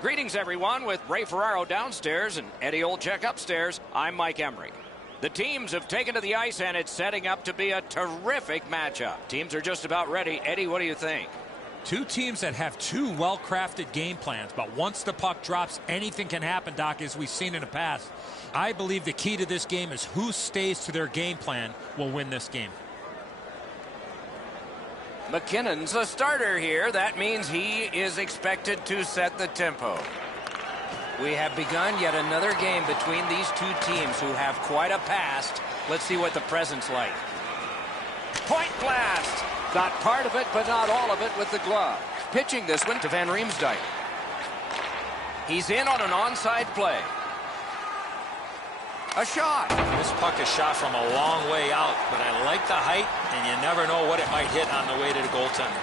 Greetings, everyone, with Ray Ferraro downstairs and Eddie Olczyk upstairs. I'm Mike Emery. The teams have taken to the ice, and it's setting up to be a terrific matchup. Teams are just about ready. Eddie, what do you think? Two teams that have two well-crafted game plans, but once the puck drops, anything can happen, Doc, as we've seen in the past. I believe the key to this game is who stays to their game plan will win this game. McKinnon's a starter here. That means he is expected to set the tempo. We have begun yet another game between these two teams who have quite a past. Let's see what the present's like. Point blast! Got part of it, but not all of it with the glove. Pitching this one to Van Riemsdyk. He's in on an onside play. A shot. This puck is shot from a long way out, but I like the height, and you never know what it might hit on the way to the goaltender.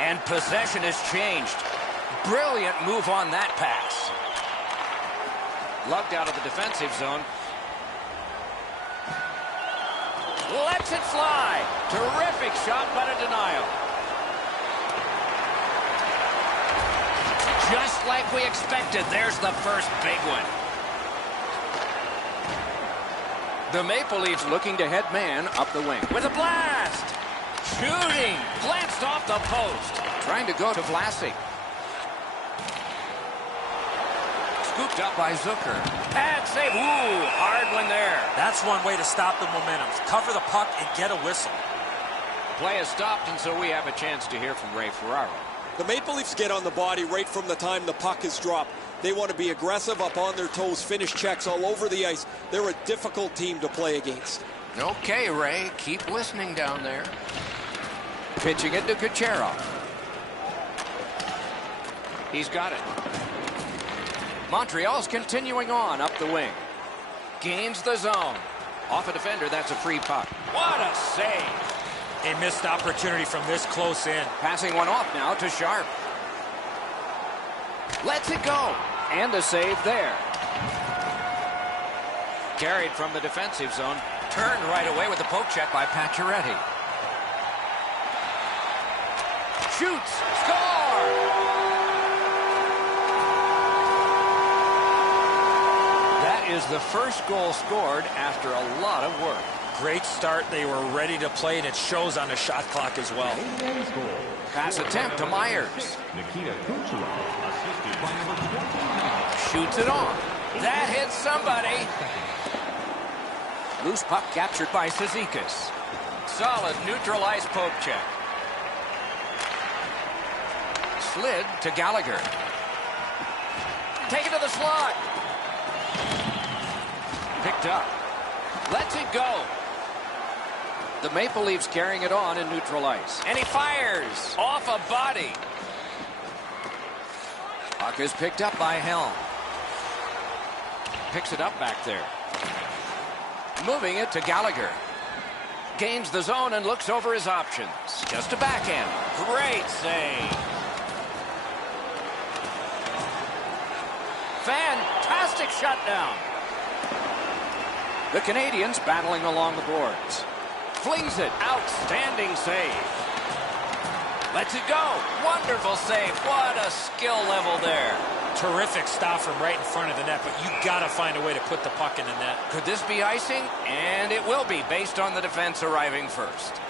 And possession has changed. Brilliant move on that pass. Lugged out of the defensive zone. Lets it fly. Terrific shot, but a denial. Just like we expected, there's the first big one. The Maple Leafs looking to head man up the wing. With a blast! Shooting! Glanced off the post. Trying to go to Vlasic. Scooped up by Zucker. Pad save. Ooh, hard one there. That's one way to stop the momentum. Cover the puck and get a whistle. Play has stopped, and so we have a chance to hear from Ray Ferraro. The Maple Leafs get on the body right from the time the puck is dropped. They want to be aggressive, up on their toes, finish checks all over the ice. They're a difficult team to play against. Okay, Ray, keep listening down there. Pitching it to Kucherov. He's got it. Montreal's continuing on up the wing. Gains the zone. Off a defender, that's a free puck. What a save! A missed opportunity from this close in. Passing one off now to Sharp. Lets it go. And a save there. Carried from the defensive zone. Turned right away with the poke check by Pacioretty. Shoots. Score! That is the first goal scored after a lot of work. Great start. They were ready to play, and it shows on the shot clock as well. Pass attempt to Myers. Shoots it on. That hits somebody. Loose puck captured by Cizikas. Solid neutral ice poke check. Slid to Gallagher. Taken to the slot. Picked up. Lets it go. The Maple Leafs carrying it on in neutral ice. And he fires off a body. Puck is picked up by Helm. Picks it up back there. Moving it to Gallagher. Gains the zone and looks over his options. Just a backhand. Great save. Fantastic shutdown. The Canadians battling along the boards. Flings it. Outstanding save. Lets it go. Wonderful save. What a skill level there. Terrific stop from right in front of the net, but you got to find a way to put the puck in the net. Could this be icing? And it will be, based on the defense arriving first.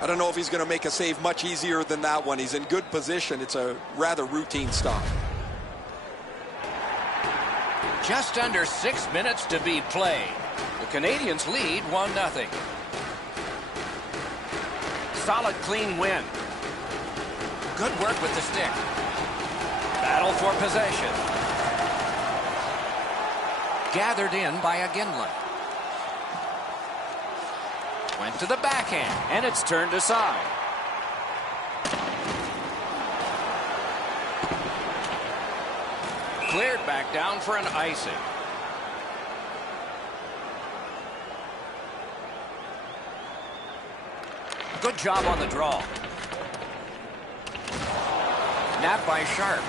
I don't know if he's going to make a save much easier than that one. He's in good position. It's a rather routine stop. Just under 6 minutes to be played. The Canadians lead 1-0. Solid, clean win. Good work with the stick. Battle for possession. Gathered in by Iginla. Went to the backhand, and it's turned aside. Cleared back down for an icing. Good job on the draw. Napped by Sharp.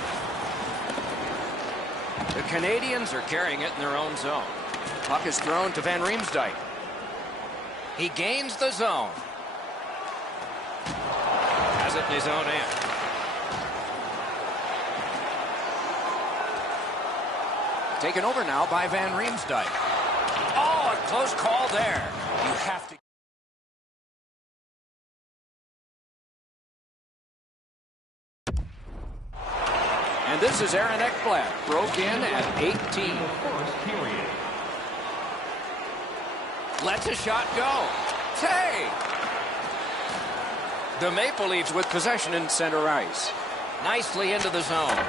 The Canadians are carrying it in their own zone. Puck is thrown to Van Riemsdyk. He gains the zone. Has it in his own end. taken over now by Van Riemsdyk. Oh, a close call there. You have to. And this is Aaron Ekblad, broke in at 18. Lets a shot go. Hey! The Maple Leafs with possession in center ice. Nicely into the zone.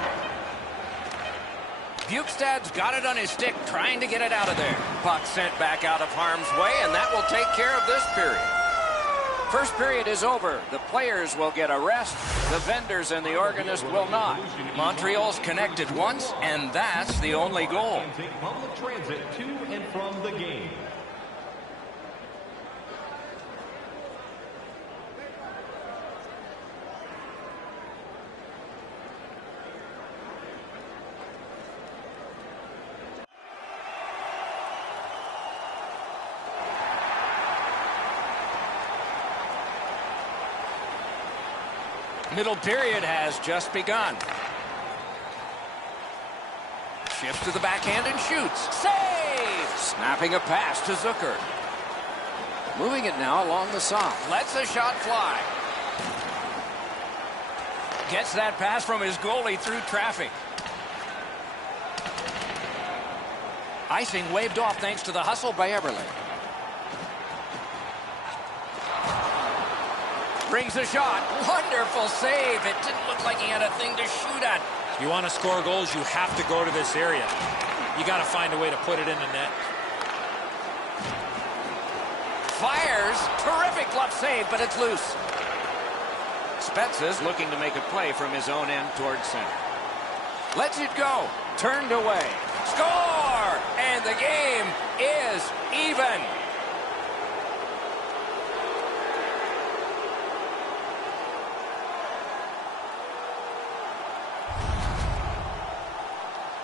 Bukestad's got it on his stick, trying to get it out of there. Puck sent back out of harm's way, and that will take care of this period. First period is over. The players will get a rest. The vendors and the organist will not. Montreal's connected once, and that's the only goal. Take public transit to and from the game. Middle period has just begun. Shifts to the backhand and shoots. Save! Snapping a pass to Zucker. Moving it now along the side. Lets a shot fly. Gets that pass from his goalie through traffic. Icing waved off thanks to the hustle by Eberle. Brings a shot. Wonderful save. It didn't look like he had a thing to shoot at. You want to score goals, you have to go to this area. You got to find a way to put it in the net. Fires. Terrific glove save, but it's loose. Spezza's looking to make a play from his own end towards center. Lets it go. Turned away. Score! And the game is even.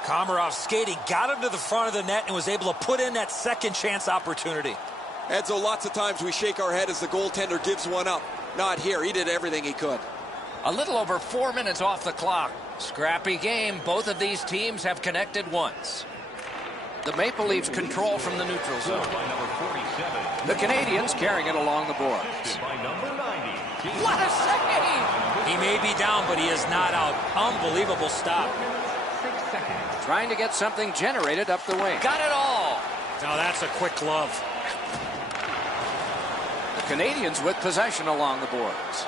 Komarov skating, got him to the front of the net and was able to put in that second chance opportunity. Edzo, lots of times we shake our head as the goaltender gives one up. Not here. He did everything he could. A little over 4 minutes off the clock. Scrappy game. Both of these teams have connected once. The Maple Leafs control from the neutral zone. The Canadians carrying it along the boards. What a save! He may be down, but he is not out. Unbelievable stop. Trying to get something generated up the wing. Got it all! Now that's a quick glove. The Canadians with possession along the boards.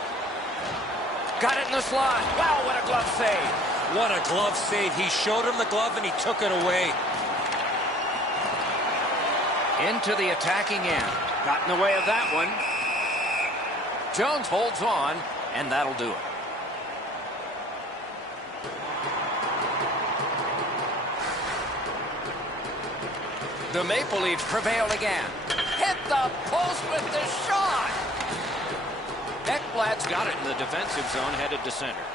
Got it in the slot. Wow, what a glove save. What a glove save. He showed him the glove and he took it away. Into the attacking end. Got in the way of that one. Jones holds on, and that'll do it. The Maple Leafs prevail again. Hit the post with the shot. Ekblad's got it in the defensive zone, headed to center.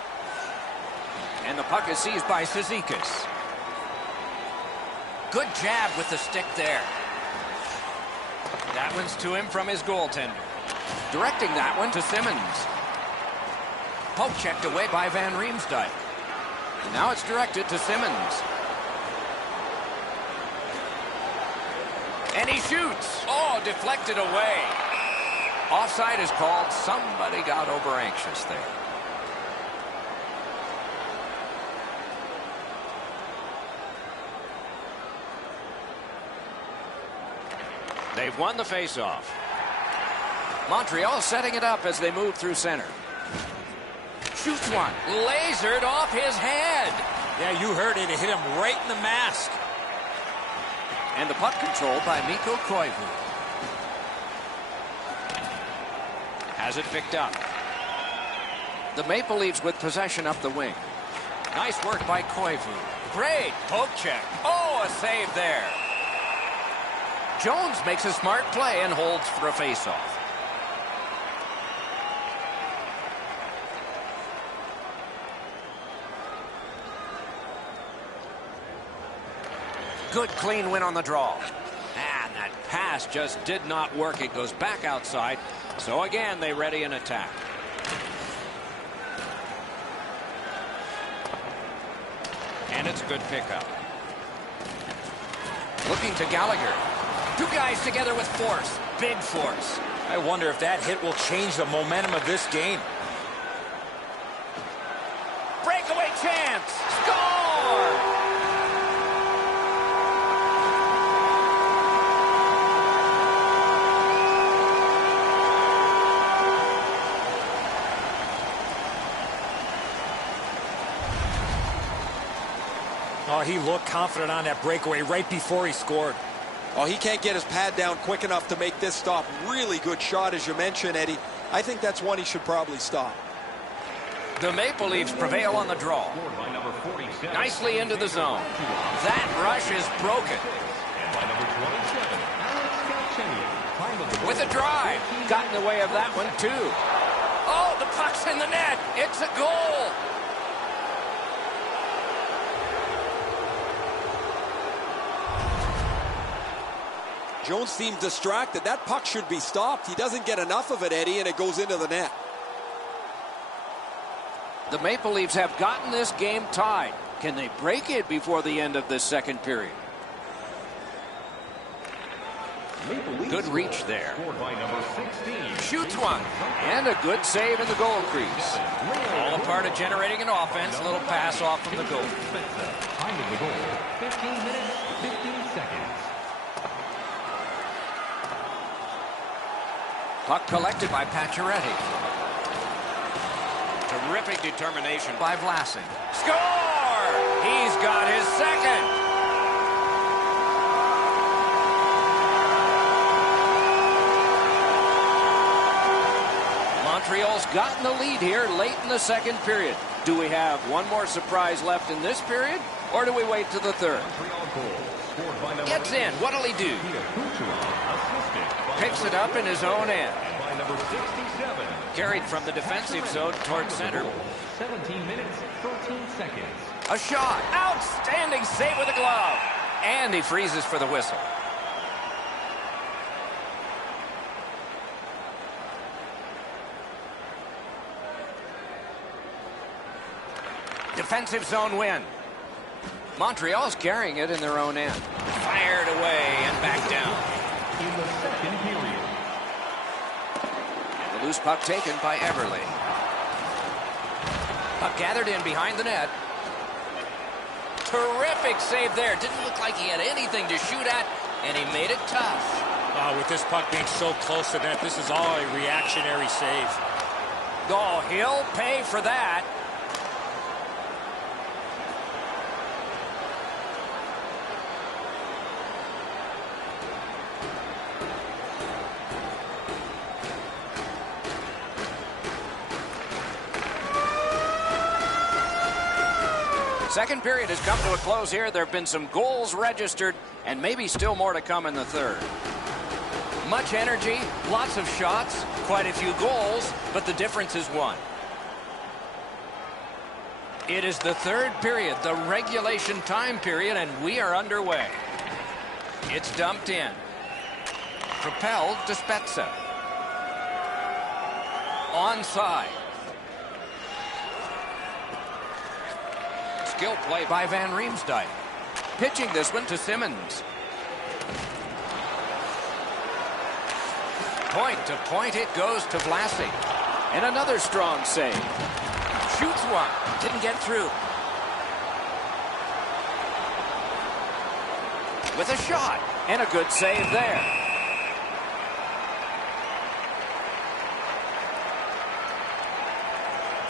And the puck is seized by Cizikas. Good jab with the stick there. That one's to him from his goaltender. Directing that one to Simmons. Poke checked away by Van Riemsdyk. Now it's directed to Simmons. And he shoots. Oh, deflected away. Offside is called. Somebody got over anxious there. They've won the faceoff. Montreal setting it up as they move through center. Shoots one. Lasered off his head. Yeah, you heard it. It hit him right in the mask. And the puck controlled by Mikko Koivu. Has it picked up. The Maple Leafs with possession up the wing. Nice work by Koivu. Great poke check. Oh, a save there. Jones makes a smart play and holds for a faceoff. Good clean win on the draw. And that pass just did not work. It goes back outside. So again, they ready an attack. And it's a good pickup. Looking to Gallagher. Two guys together with force. Big force. I wonder if that hit will change the momentum of this game. Breakaway chance. Score! Oh, he looked confident on that breakaway right before he scored. Oh, he can't get his pad down quick enough to make this stop. Really good shot, as you mentioned, Eddie. I think that's one he should probably stop. The Maple Leafs prevail on the draw. Nicely into the zone. That rush is broken. With a drive. Got in the way of that one, too. Oh, the puck's in the net. It's a goal. Jones seemed distracted. That puck should be stopped. He doesn't get enough of it, Eddie, and it goes into the net. The Maple Leafs have gotten this game tied. Can they break it before the end of this second period? Good reach there. Shoots one. And a good save in the goal crease. All a part of generating an offense. A little pass off from the goal. Time of the goal, 15 minutes, 15 seconds. Puck collected by Pacioretty. Terrific determination by Vlasic. Score! He's got his second. Montreal's gotten the lead here late in the second period. Do we have one more surprise left in this period, or do we wait to the third? Gets in. What'll he do? Picks it up in his own end. Carried from the defensive zone toward center. 17 minutes, 13 seconds. A shot. Outstanding save with a glove. And he freezes for the whistle. Defensive zone win. Montreal's carrying it in their own end. Fired away and back down. In the second period. The loose puck taken by Everly. Puck gathered in behind the net. Terrific save there. Didn't look like he had anything to shoot at, and he made it tough. With this puck being so close to net, this is all a reactionary save. Oh, he'll pay for that. Second period has come to a close here. There have been some goals registered, and maybe still more to come in the third. Much energy, lots of shots, quite a few goals, but the difference is one. It is the third period, the regulation time period, and we are underway. It's dumped in. Propelled to Spezza. Onside. Skill play by Van Riemsdyk. Pitching this one to Simmons. Point to point it goes to Vlasic. And another strong save. Shoots one. Didn't get through. With a shot. And a good save there.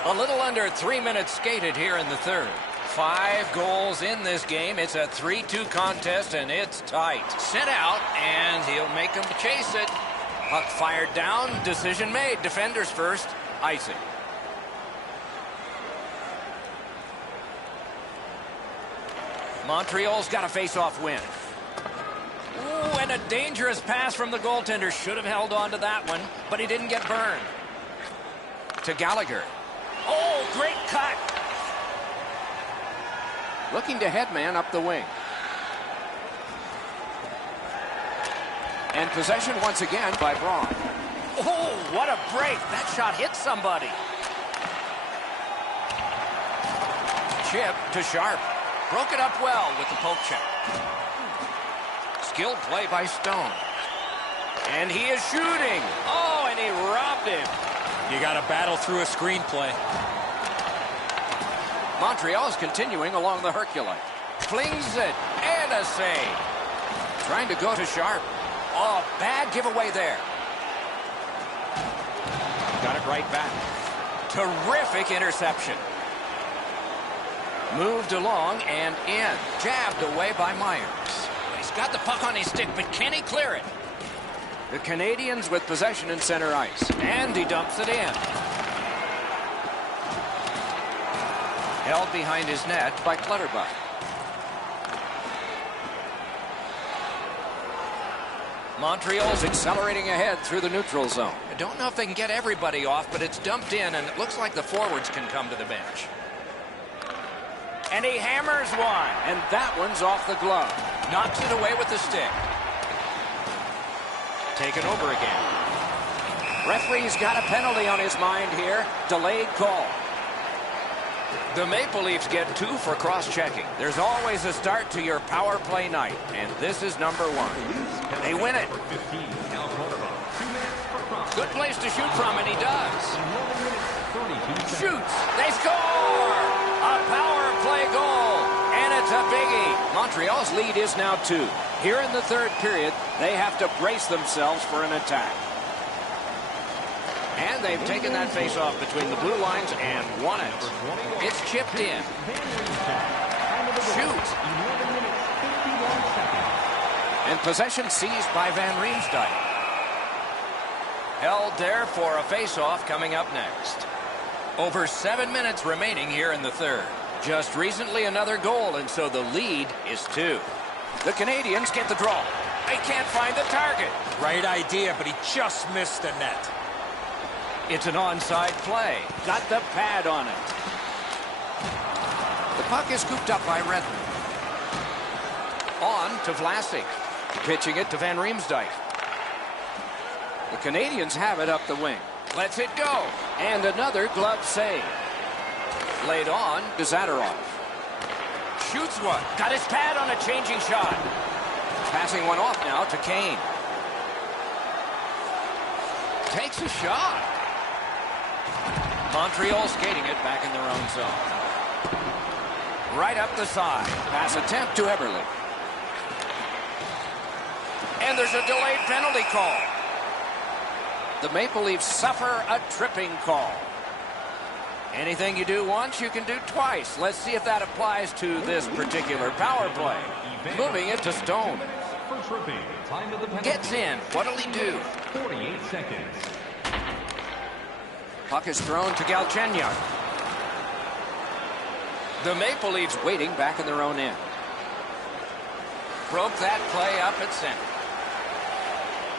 A little under 3 minutes skated here in the third. 5 goals in this game. It's a 3-2 contest, and it's tight. Sent out, and he'll make them chase it. Puck fired down. Decision made. Defenders first. Icing. Montreal's got a face-off win. Ooh, and a dangerous pass from the goaltender. Should have held on to that one, but he didn't get burned. To Gallagher. Oh, great cut. Looking to headman up the wing. And possession once again by Braun. Oh, what a break. That shot hit somebody. Chip to Sharp. Broke it up well with the poke check. skilled play by Stone. And he is shooting. Oh, and he robbed him. You got to battle through a screenplay. Montreal is continuing along the Herculite. Flings it, and a save. Trying to go to Sharp. Oh, bad giveaway there. Got it right back. Terrific interception. Moved along and in. Jabbed away by Myers. He's got the puck on his stick, but can he clear it? The Canadians with possession in center ice. And he dumps it in. Held behind his net by Clutterbuck. Montreal's accelerating ahead through the neutral zone. I don't know if they can get everybody off, but it's dumped in, and it looks like the forwards can come to the bench. And he hammers one, and that one's off the glove. Knocks it away with the stick. Taken over again. Referee's got a penalty on his mind here. Delayed call. The Maple Leafs get 2 for cross-checking. There's always a start to your power play night, and this is number 1. They win it. Good place to shoot from, and he does. Shoots. They score! A power play goal, and it's a biggie. Montreal's lead is now 2. Here in the third period, they have to brace themselves for an attack. And they've taken that face-off between the blue lines and won it. It's chipped in. Shoot. And possession seized by Van Riemsdyk. Held there for a face-off coming up next. Over 7 minutes remaining here in the third. Just recently another goal, and so the lead is 2. The Canadians get the draw. They can't find the target. Right idea, but he just missed the net. It's an onside play. Got the pad on it. The puck is scooped up by Redmond. On to Vlasic. Pitching it to Van Riemsdyk. The Canadians have it up the wing. Lets it go. And another glove save. Laid on to Zadorov. Shoots one. Got his pad on a changing shot. Passing one off now to Kane. Takes a shot. Montreal skating it back in their own zone. Right up the side. Pass attempt to Eberle. And there's a delayed penalty call. The Maple Leafs suffer a tripping call. Anything you do once, you can do twice. Let's see if that applies to this particular power play. Moving it to Stone. Gets in. What'll he do? 48 seconds. Puck is thrown to Galchenyuk. The Maple Leafs waiting back in their own end. Broke that play up at center.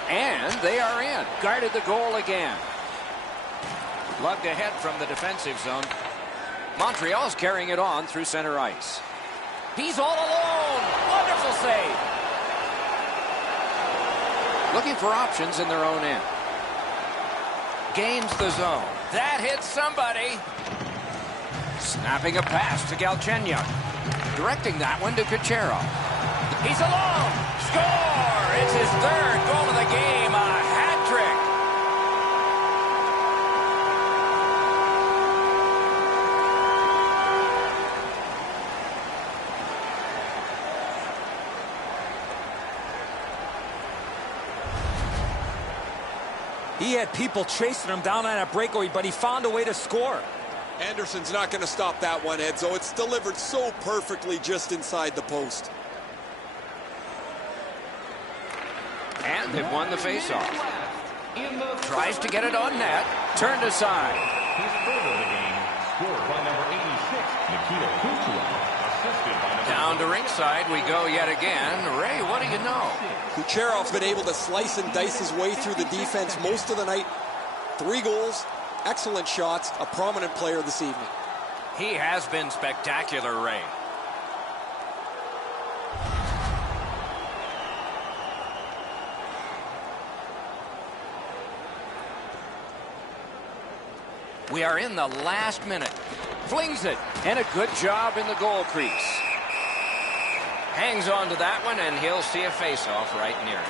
And they are in. Guarded the goal again. Lugged ahead from the defensive zone. Montreal's carrying it on through center ice. He's all alone. Wonderful save. Looking for options in their own end. Gains the zone. That hits somebody. Snapping a pass to Galchenyuk. Directing that one to Kucherov. He's alone. Score! It's his third goal of the game. A hat trick. He had people chasing him down on a breakaway, but he found a way to score. Anderson's not going to stop that one, Edzo. It's delivered so perfectly just inside the post. And they've won the faceoff. Tries to get it on net. Turned aside. His third of the game, scored by number 86, Nikita Kucherov, assisted by number Down to ringside we go yet again. Ray, what do you know? Kucherov's been able to slice and dice his way through the defense most of the night. 3 goals, excellent shots, a prominent player this evening. He has been spectacular, Ray. We are in the last minute. Flings it, and a good job in the goal crease. Hangs on to that one, and he'll see a face-off right near it.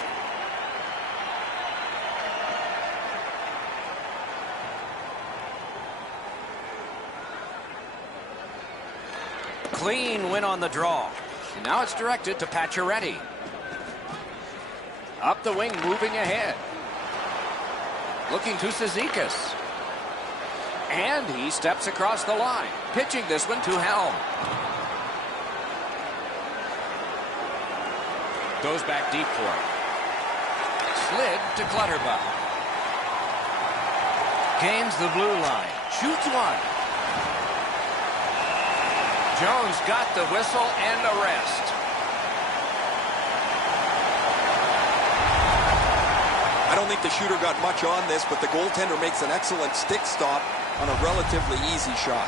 Clean win on the draw. And now it's directed to Pacioretty. Up the wing, moving ahead. Looking to Cizikas. And he steps across the line. Pitching this one to Helm. Goes back deep for it. Slid to Clutterbuck. Gains the blue line. Shoots one. Jones got the whistle and a rest. I don't think the shooter got much on this, but the goaltender makes an excellent stick stop on a relatively easy shot.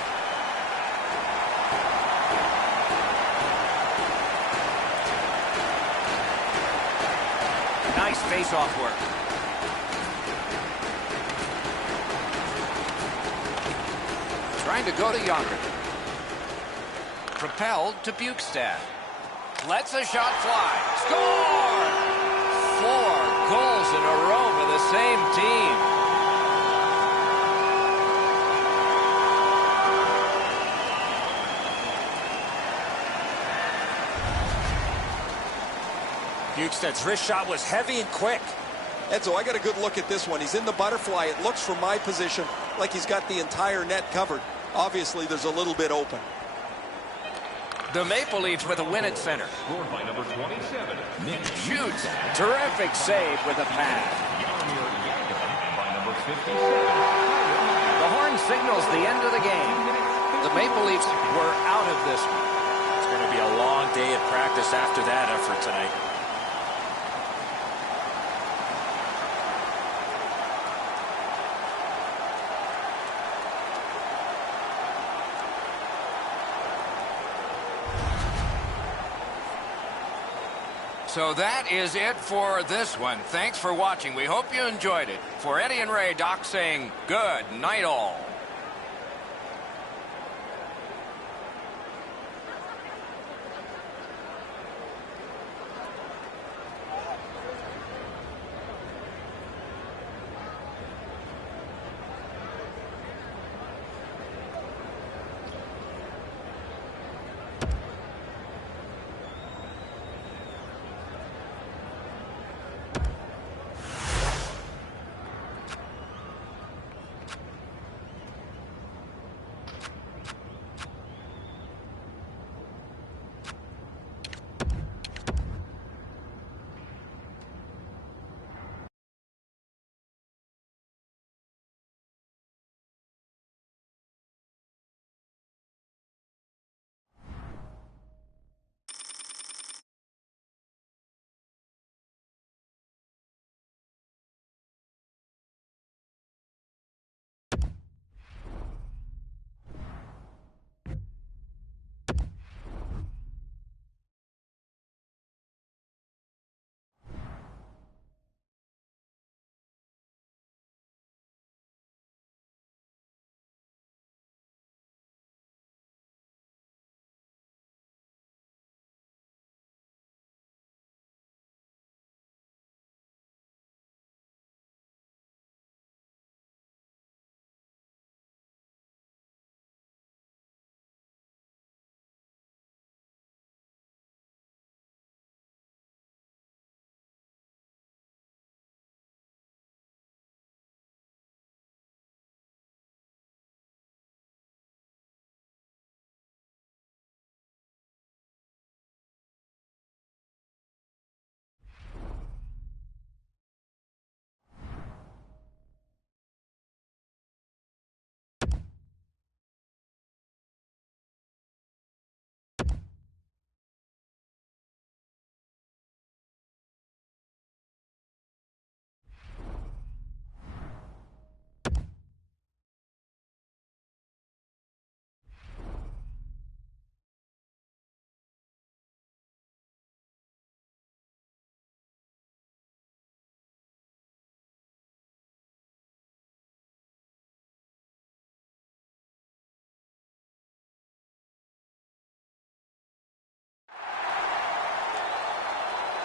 Nice face-off work. Trying to go to Yonkers. Propelled to Bukestad. Lets a shot fly. Score! 4 goals in a row for the same team. Bukestad's wrist shot was heavy and quick. Edzo, I got a good look at this one. He's in the butterfly. It looks from my position like he's got the entire net covered. Obviously, there's a little bit open. The Maple Leafs with a win at center. Scored by number 27, Nick. Shoots. Terrific save with a pad. By number 57. The horn signals the end of the game. The Maple Leafs were out of this one. It's going to be a long day at practice after that effort tonight. So that is it for this one. Thanks for watching. We hope you enjoyed it. For Eddie and Ray, Doc saying good night all.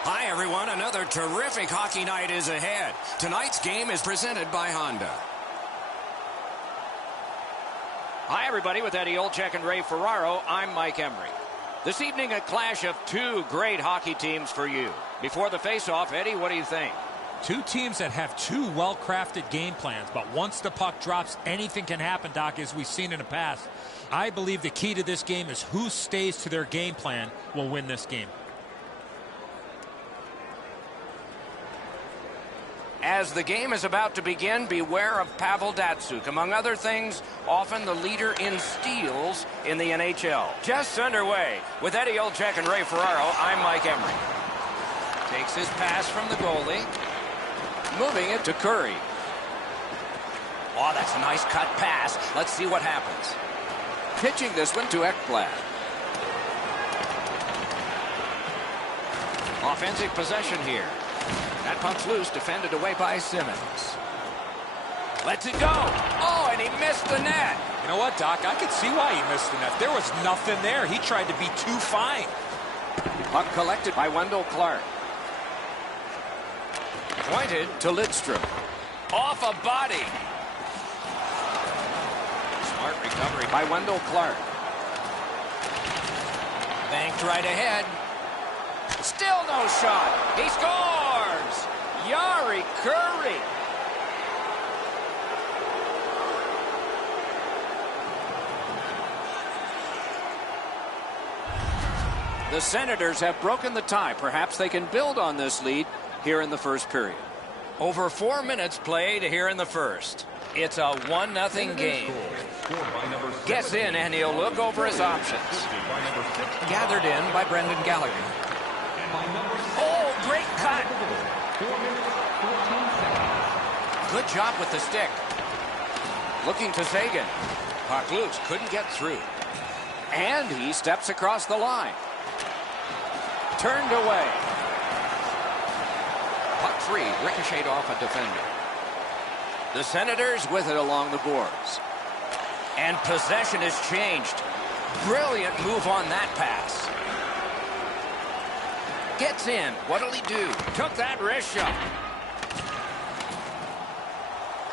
Hi, everyone. Another terrific hockey night is ahead. Tonight's game is presented by Honda. Hi, everybody. With Eddie Olczyk and Ray Ferraro, I'm Mike Emery. This evening, a clash of two great hockey teams for you. Before the face-off, Eddie, what do you think? Two teams that have two well-crafted game plans, but once the puck drops, anything can happen, Doc, as we've seen in the past. I believe the key to this game is who stays to their game plan will win this game. As the game is about to begin, beware of Pavel Datsyuk. Among other things, often the leader in steals in the NHL. Just underway. With Eddie Olczyk and Ray Ferraro, I'm Mike Emery. Takes his pass from the goalie. Moving it to Curry. Oh, that's a nice cut pass. Let's see what happens. Pitching this one to Ekblad. Offensive possession here. That puck's loose, defended away by Simmons. Lets it go. Oh, and he missed the net. You know what, Doc? I could see why he missed the net. There was nothing there. He tried to be too fine. Puck collected by Wendell Clark. Pointed to Lidstrom. Off a body. Smart recovery by Wendell Clark. Banked right ahead. Still no shot. He scores! Yari Curry. The Senators have broken the tie. Perhaps they can build on this lead here in the first period. Over 4 minutes played here in the first. It's a 1-0 game. Gets in and he'll look over his options. Gathered in by Brendan Gallagher. Oh, great cut. Good job with the stick. Looking to Sagan. Puck loose, couldn't get through. And he steps across the line. Turned away. Puck free, ricocheted off a defender. The Senators with it along the boards. And possession has changed. Brilliant move on that pass. Gets in. What'll he do? Took that wrist shot.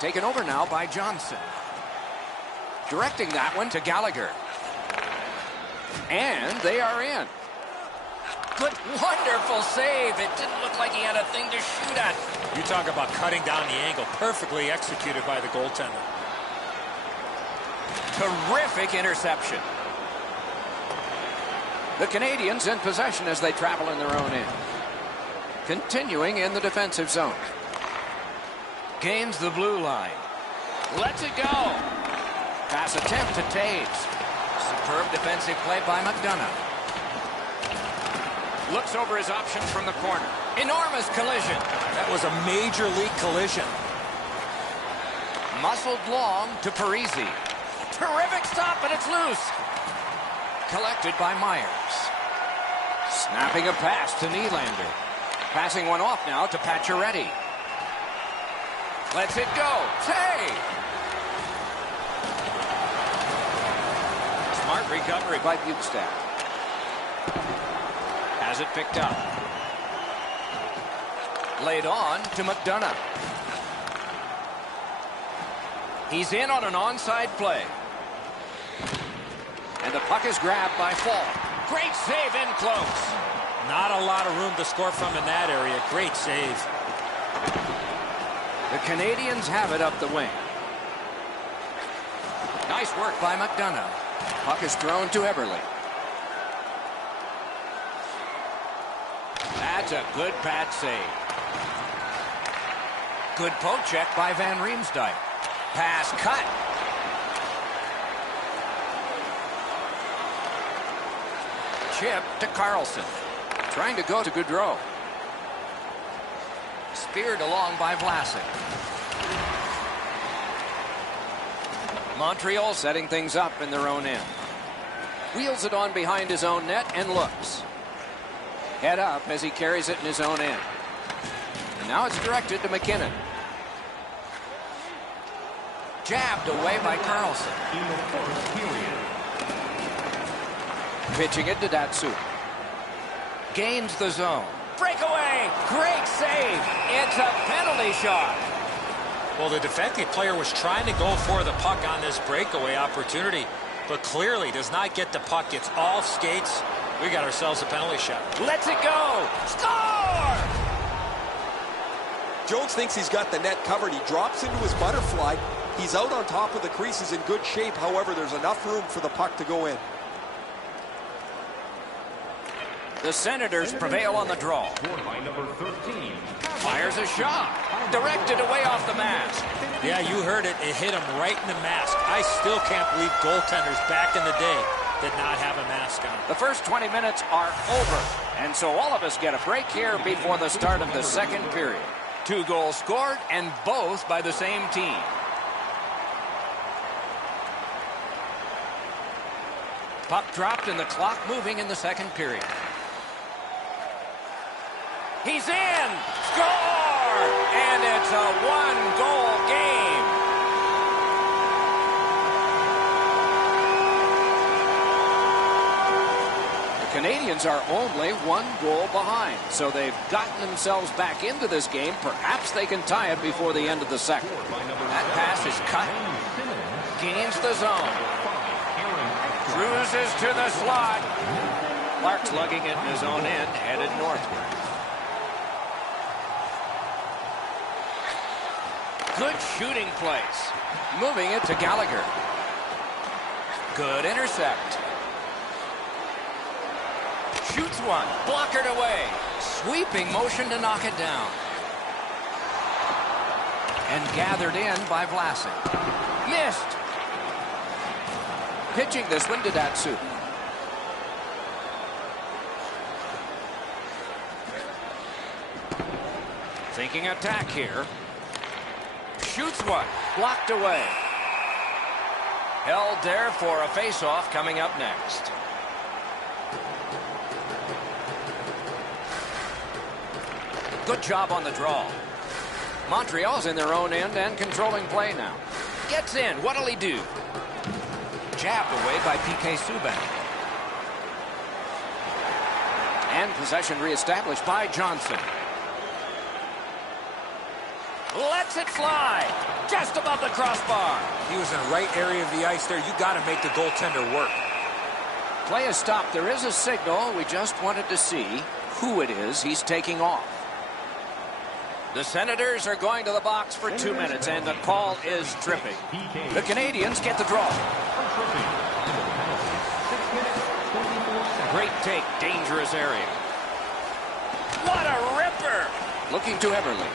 Taken over now by Johnson. Directing that one to Gallagher. And they are in. Good, wonderful save. It didn't look like he had a thing to shoot at. You talk about cutting down the angle. Perfectly executed by the goaltender. Terrific interception. The Canadians in possession as they travel in their own end. Continuing in the defensive zone. Gains the blue line. Lets it go. Pass attempt to Taves. Superb defensive play by McDonough. Looks over his options from the corner. Enormous collision. That was a major league collision. Muscled long to Parisi. Terrific stop, but it's loose. Collected by Myers. Snapping a pass to Nylander. Passing one off now to Pacioretty. Lets it go. Save! Smart recovery by Bukestad. Has it picked up. Laid on to McDonough. He's in on an onside play. And the puck is grabbed by Fall. Great save in close. Not a lot of room to score from in that area. Great save. The Canadians have it up the wing. Nice work by McDonough. Puck is thrown to Eberle. That's a good pad save. Good poke check by Van Riemsdyk. Pass cut. Chip to Carlson. Trying to go to Gaudreau. Speared along by Vlasic. Montreal setting things up in their own end. Wheels it on behind his own net and looks. Head up as he carries it in his own end. And now it's directed to McKinnon. Jabbed away by Carlson. In the first period. Pitching it to Datsyuk. Gains the zone. Breakaway. Great save. It's a penalty shot. Well, the defensive player was trying to go for the puck on this breakaway opportunity, but clearly does not get the puck. It's all skates. We got ourselves a penalty shot. Lets it go. Score! Jones thinks he's got the net covered. He drops into his butterfly. He's out on top of the creases in good shape. However, there's enough room for the puck to go in. The Senators prevail on the draw. By number 13. Fires a shot. Directed away off the mask. Yeah, you heard it. It hit him right in the mask. I still can't believe goaltenders back in the day did not have a mask on. The first 20 minutes are over. And so all of us get a break here before the start of the second period. 2 goals scored, and both by the same team. Puck dropped and the clock moving in the second period. He's in! Score! And it's a 1-goal game. The Canadians are only 1 goal behind, so they've gotten themselves back into this game. Perhaps they can tie it before the end of the second. That pass is cut. Gains the zone. Cruises to the slot. Clark's lugging it in his own end, headed northward. Good shooting place. Moving it to Gallagher. Good intercept. Shoots one. Blockered away. Sweeping motion to knock it down. And gathered in by Vlasic. Missed. Pitching this one to Datsyuk. Thinking attack here. Shoots one. Blocked away. Held there for a face-off coming up next. Good job on the draw. Montreal's in their own end and controlling play now. Gets in. What'll he do? Jabbed away by P.K. Subban. And possession reestablished by Johnson. Lets it fly. Just above the crossbar. He was in the right area of the ice there. You got to make the goaltender work. Play is stopped. There is a signal. We just wanted to see who it is he's taking off. The Senators are going to the box for 2 minutes, and the call is tripping. The Canadians get the draw. Great take, dangerous area. What a ripper! Looking to Everly.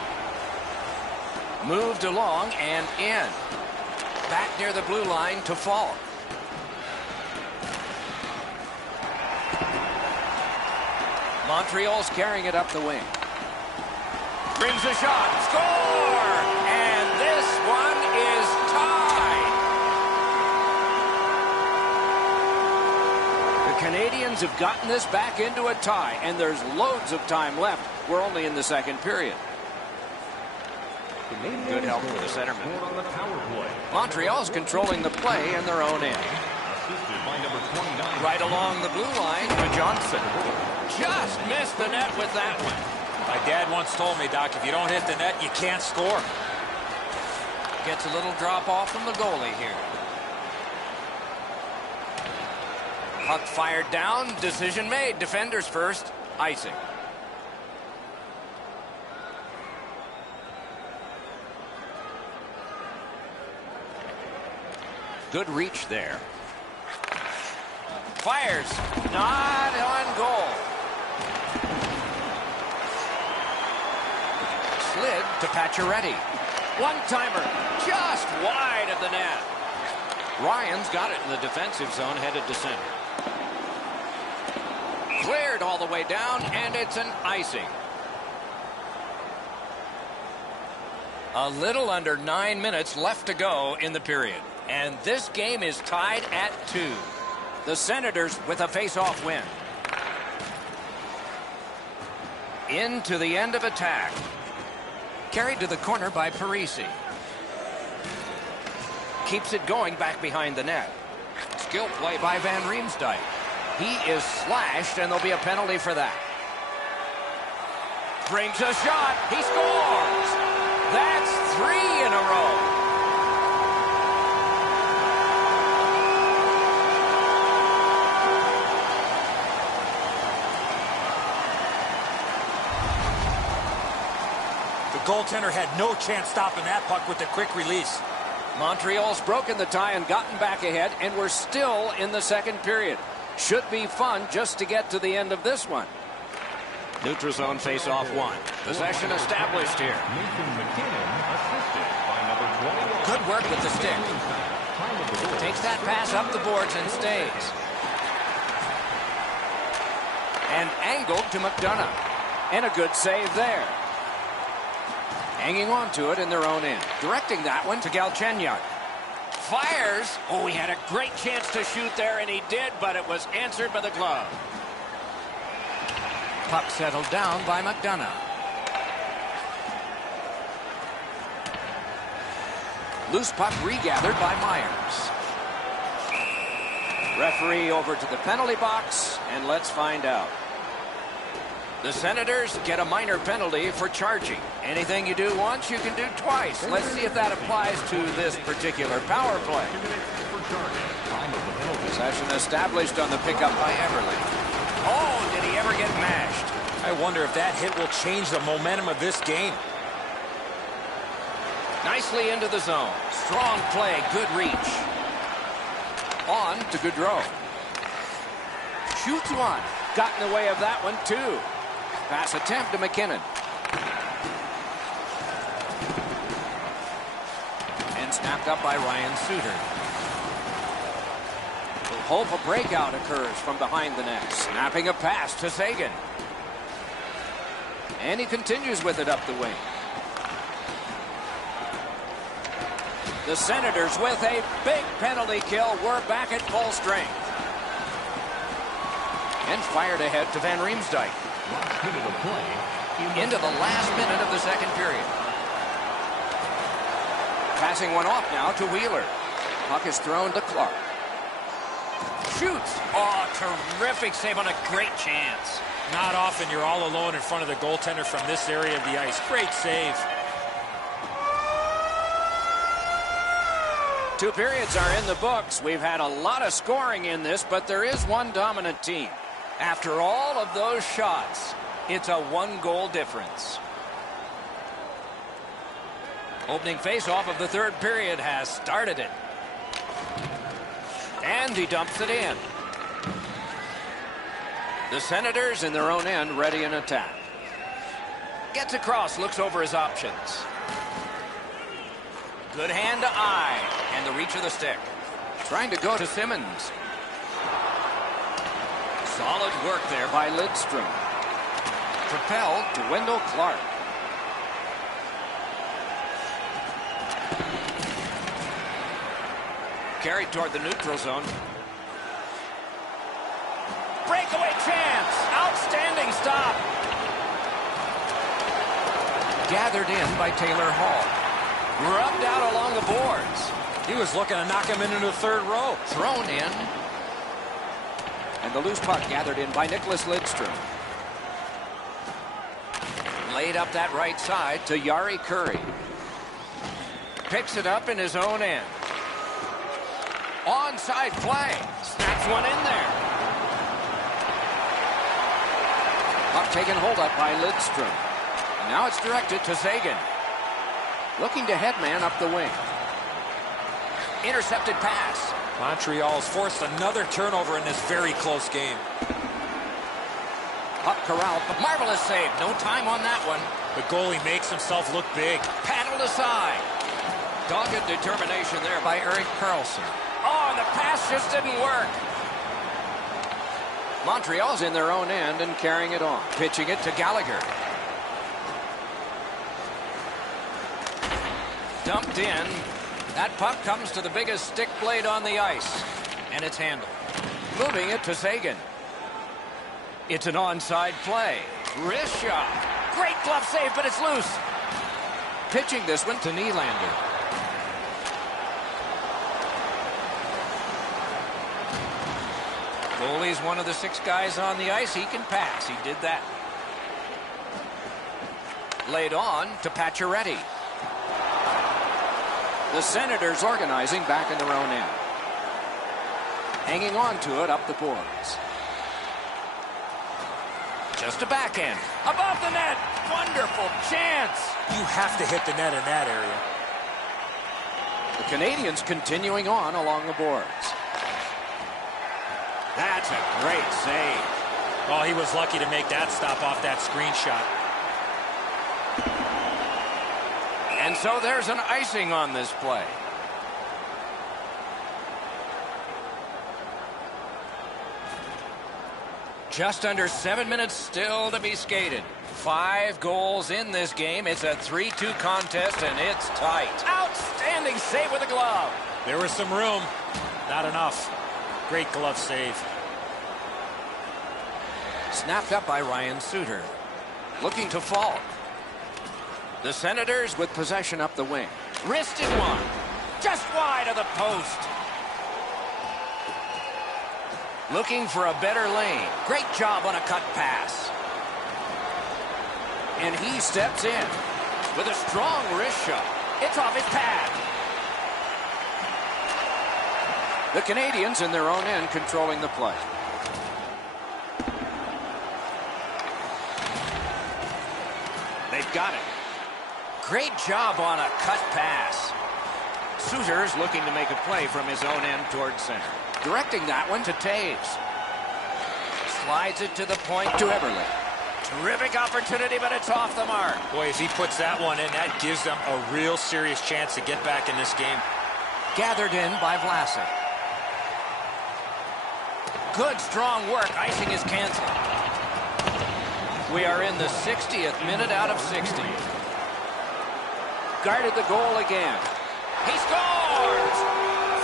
Moved along and in. Back near the blue line to Fall. Montreal's carrying it up the wing. Brings a shot. Score! And this one is tied. The Canadians have gotten this back into a tie, and there's loads of time left. We're only in the second period. Good help for the centerman. Montreal's controlling the play in their own end. Right along the blue line to Johnson. Just missed the net with that one. My dad once told me, Doc, if you don't hit the net, you can't score. Gets a little drop off from the goalie here. Puck fired down. Decision made. Defenders first. Icing. Good reach there. Fires. Not on goal. Slid to Pacioretty. One-timer. Just wide of the net. Ryan's got it in the defensive zone, headed to center. Cleared all the way down, and it's an icing. A little under 9 minutes left to go in the period. And this game is tied at 2. The Senators with a face-off win. Into the end of attack. Carried to the corner by Parisi. Keeps it going back behind the net. Skill play by Van Riemsdyk. He is slashed, and there'll be a penalty for that. brings a shot. He scores. That's 3 in a row. The goaltender had no chance stopping that puck with the quick release. Montreal's broken the tie and gotten back ahead, and we're still in the second period. Should be fun just to get to the end of this one. Neutral zone face-off 1. Possession established here. Good work with the stick. Takes that pass up the boards and stays. And angled to McDonough. And a good save there. Hanging on to it in their own end. Directing that one to Galchenyuk. Fires. Oh, he had a great chance to shoot there, and he did, but it was answered by the glove. Puck settled down by McDonough. Loose puck regathered by Myers. Referee over to the penalty box, and let's find out. The Senators get a minor penalty for charging. Anything you do once, you can do twice. Let's see if that applies to this particular power play. Possession established on the pickup by Everly. Oh, did he ever get mashed? I wonder if that hit will change the momentum of this game. Nicely into the zone. Strong play, good reach. On to Gaudreau. Shoots one. Got in the way of that one, too. Pass attempt to McKinnon. And snapped up by Ryan Suter. We'll hope a breakout occurs from behind the net. Snapping a pass to Sagan. And he continues with it up the wing. The Senators with a big penalty kill. We're back at full strength. And fired ahead to Van Riemsdyk. Into the last minute of the second period. Passing one off now to Wheeler. Puck is thrown to Clark. Shoots. Oh, terrific save on a great chance. Not often you're all alone in front of the goaltender from this area of the ice. Great save. 2 periods are in the books. We've had a lot of scoring in this, but there is one dominant team. After all of those shots, it's a 1-goal difference. Opening face-off of the third period has started it. And he dumps it in. The Senators in their own end ready in attack. Gets across, looks over his options. Good hand to eye, and the reach of the stick. Trying to go to Simmons. Solid work there by Lidstrom. Propelled to Wendell Clark. Carried toward the neutral zone. Breakaway chance. Outstanding stop. Gathered in by Taylor Hall. Rubbed out along the boards. He was looking to knock him into the third row. Thrown in. And the loose puck gathered in by Nicholas Lidstrom. Laid up that right side to Yari Curry. Picks it up in his own end. Onside play. Snaps one in there. Puck taken hold up by Lidstrom. Now it's directed to Sagan. Looking to headman up the wing. Intercepted pass. Montreal's forced another turnover in this very close game. Puck corralled. Marvelous save. No time on that one. The goalie makes himself look big. Paddled aside. Dogged determination there by Erik Karlsson. Oh, the pass just didn't work. Montreal's in their own end and carrying it on. Pitching it to Gallagher. Dumped in. That puck comes to the biggest stick blade on the ice. And it's handled. Moving it to Sagan. It's an onside play. Wrist shot. Great glove save, but it's loose. Pitching this one to Nylander. Goalie's one of the 6 guys on the ice. He can pass. He did that. Laid on to Pacioretty. The Senators organizing back in their own end. Hanging on to it up the boards. Just a backhand. Above the net. Wonderful chance. You have to hit the net in that area. The Canadians continuing on along the boards. That's a great save. Oh, he was lucky to make that stop off that screenshot. And so there's an icing on this play. Just under 7 minutes still to be skated. 5 goals in this game. It's a 3-2 contest, and it's tight. Outstanding save with a glove. There was some room. Not enough. Great glove save. Snapped up by Ryan Suter. Looking to fall. The Senators with possession up the wing. Wristed one. Just wide of the post. Looking for a better lane. Great job on a cut pass. And he steps in with a strong wrist shot. It's off his pad. The Canadians in their own end controlling the play. They've got it. Great job on a cut pass. Suter's looking to make a play from his own end towards center. Directing that one to Taves. Slides it to the point to Eberle. Terrific opportunity, but it's off the mark. Boy, if he puts that one in, that gives them a real serious chance to get back in this game. Gathered in by Vlasic. Good, strong work. Icing is canceled. We are in the 60th minute out of 60. Guarded the goal again. He scores!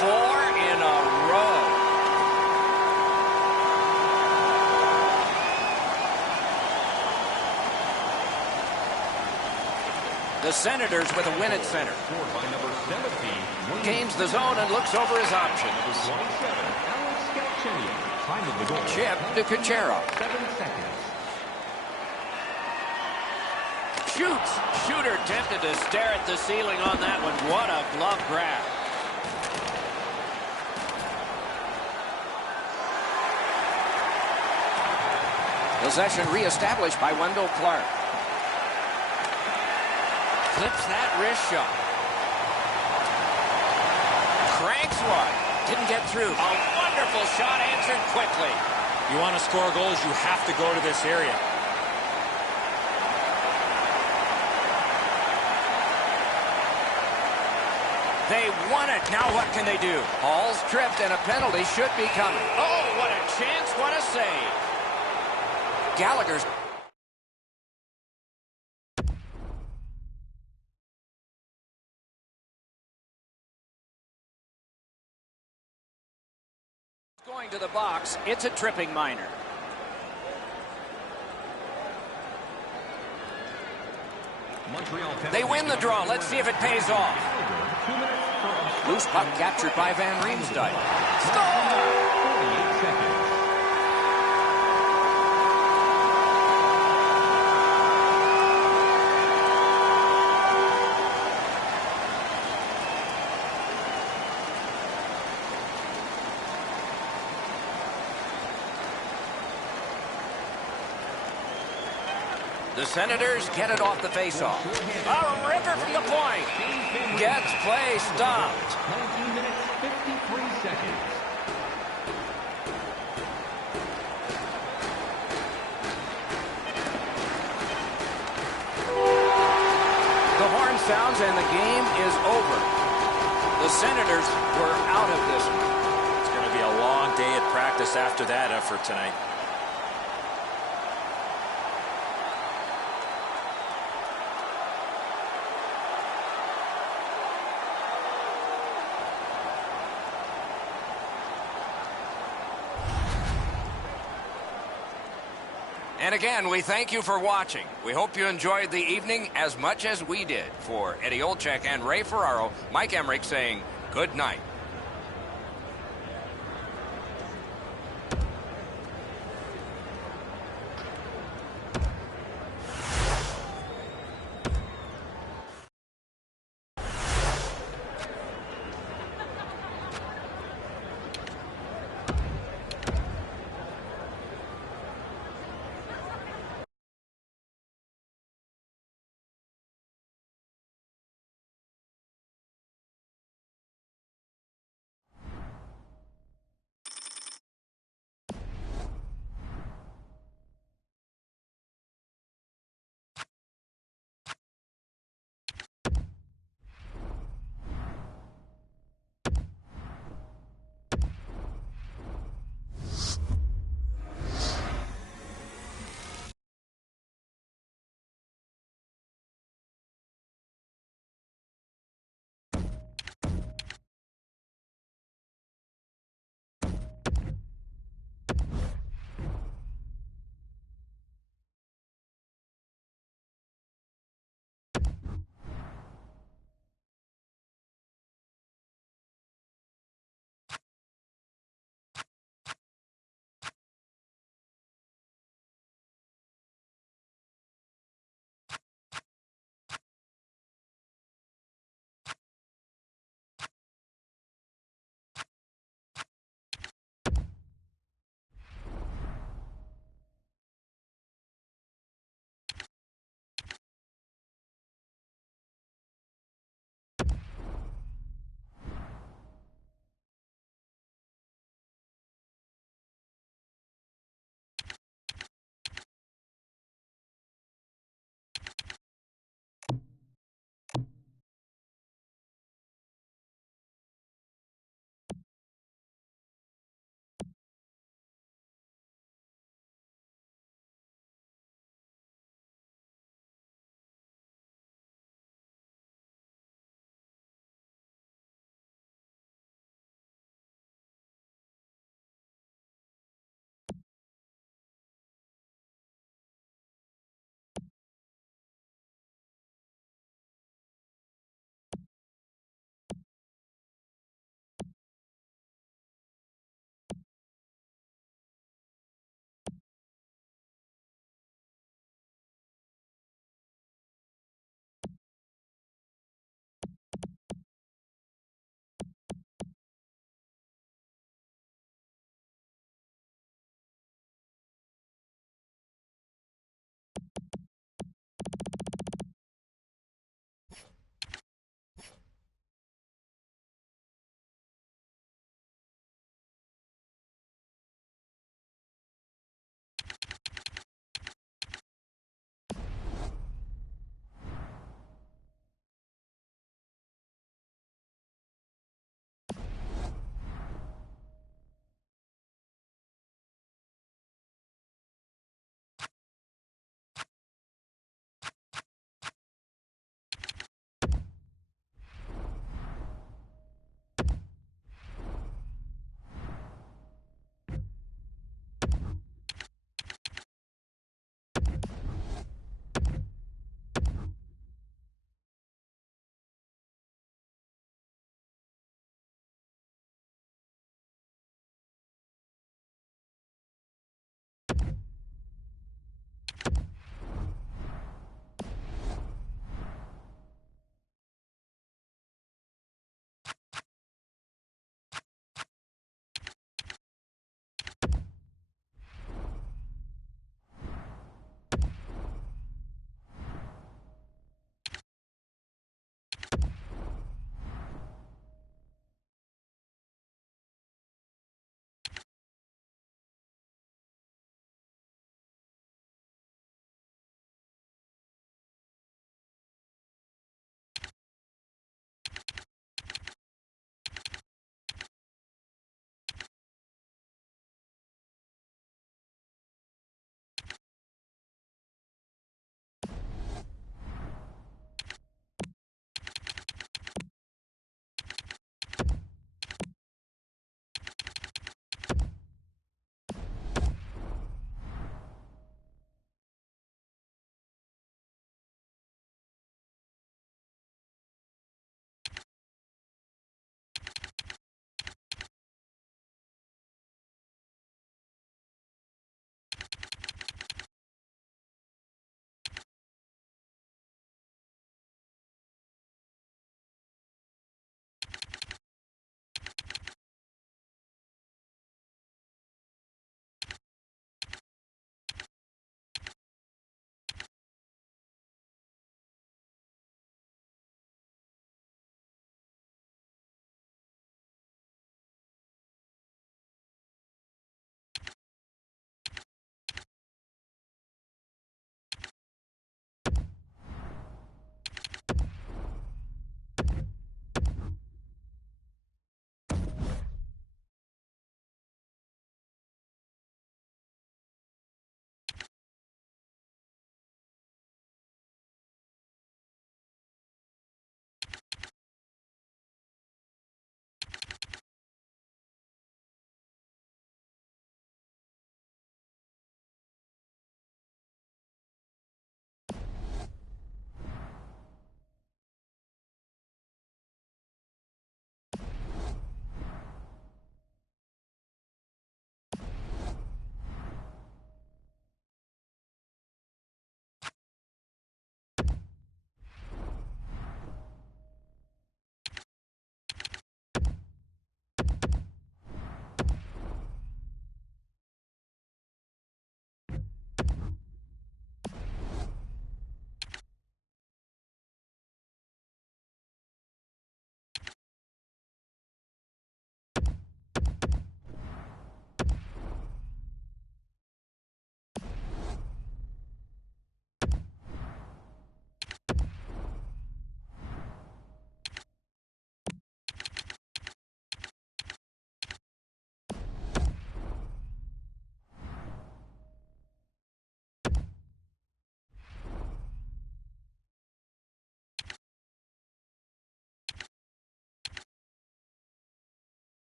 4 in a row. The Senators with a win at center. Gains the zone and looks over his options. Chip to Kucherov. 7 seconds. Shoots. Shooter tempted to stare at the ceiling on that one. What a glove grab. Possession reestablished by Wendell Clark. Clips that wrist shot. Cranks one. Didn't get through. A wonderful shot answered quickly. You want to score goals, you have to go to this area. They won it. Now what can they do? Hall's tripped and a penalty should be coming. Oh, what a chance. What a save. Gallagher's going to the box. It's a tripping minor. They win the draw. Let's see if it pays off. Loose puck captured by Van Riemsdyk. Score! 48 seconds. The Senators get it off the faceoff. A ripper from the point. Gets play stopped. 19 minutes, 53 seconds. The horn sounds and the game is over. The Senators were out of this one. It's going to be a long day at practice after that effort tonight. And again, we thank you for watching. We hope you enjoyed the evening as much as we did. For Eddie Olczyk and Ray Ferraro, Mike Emmerich saying good night.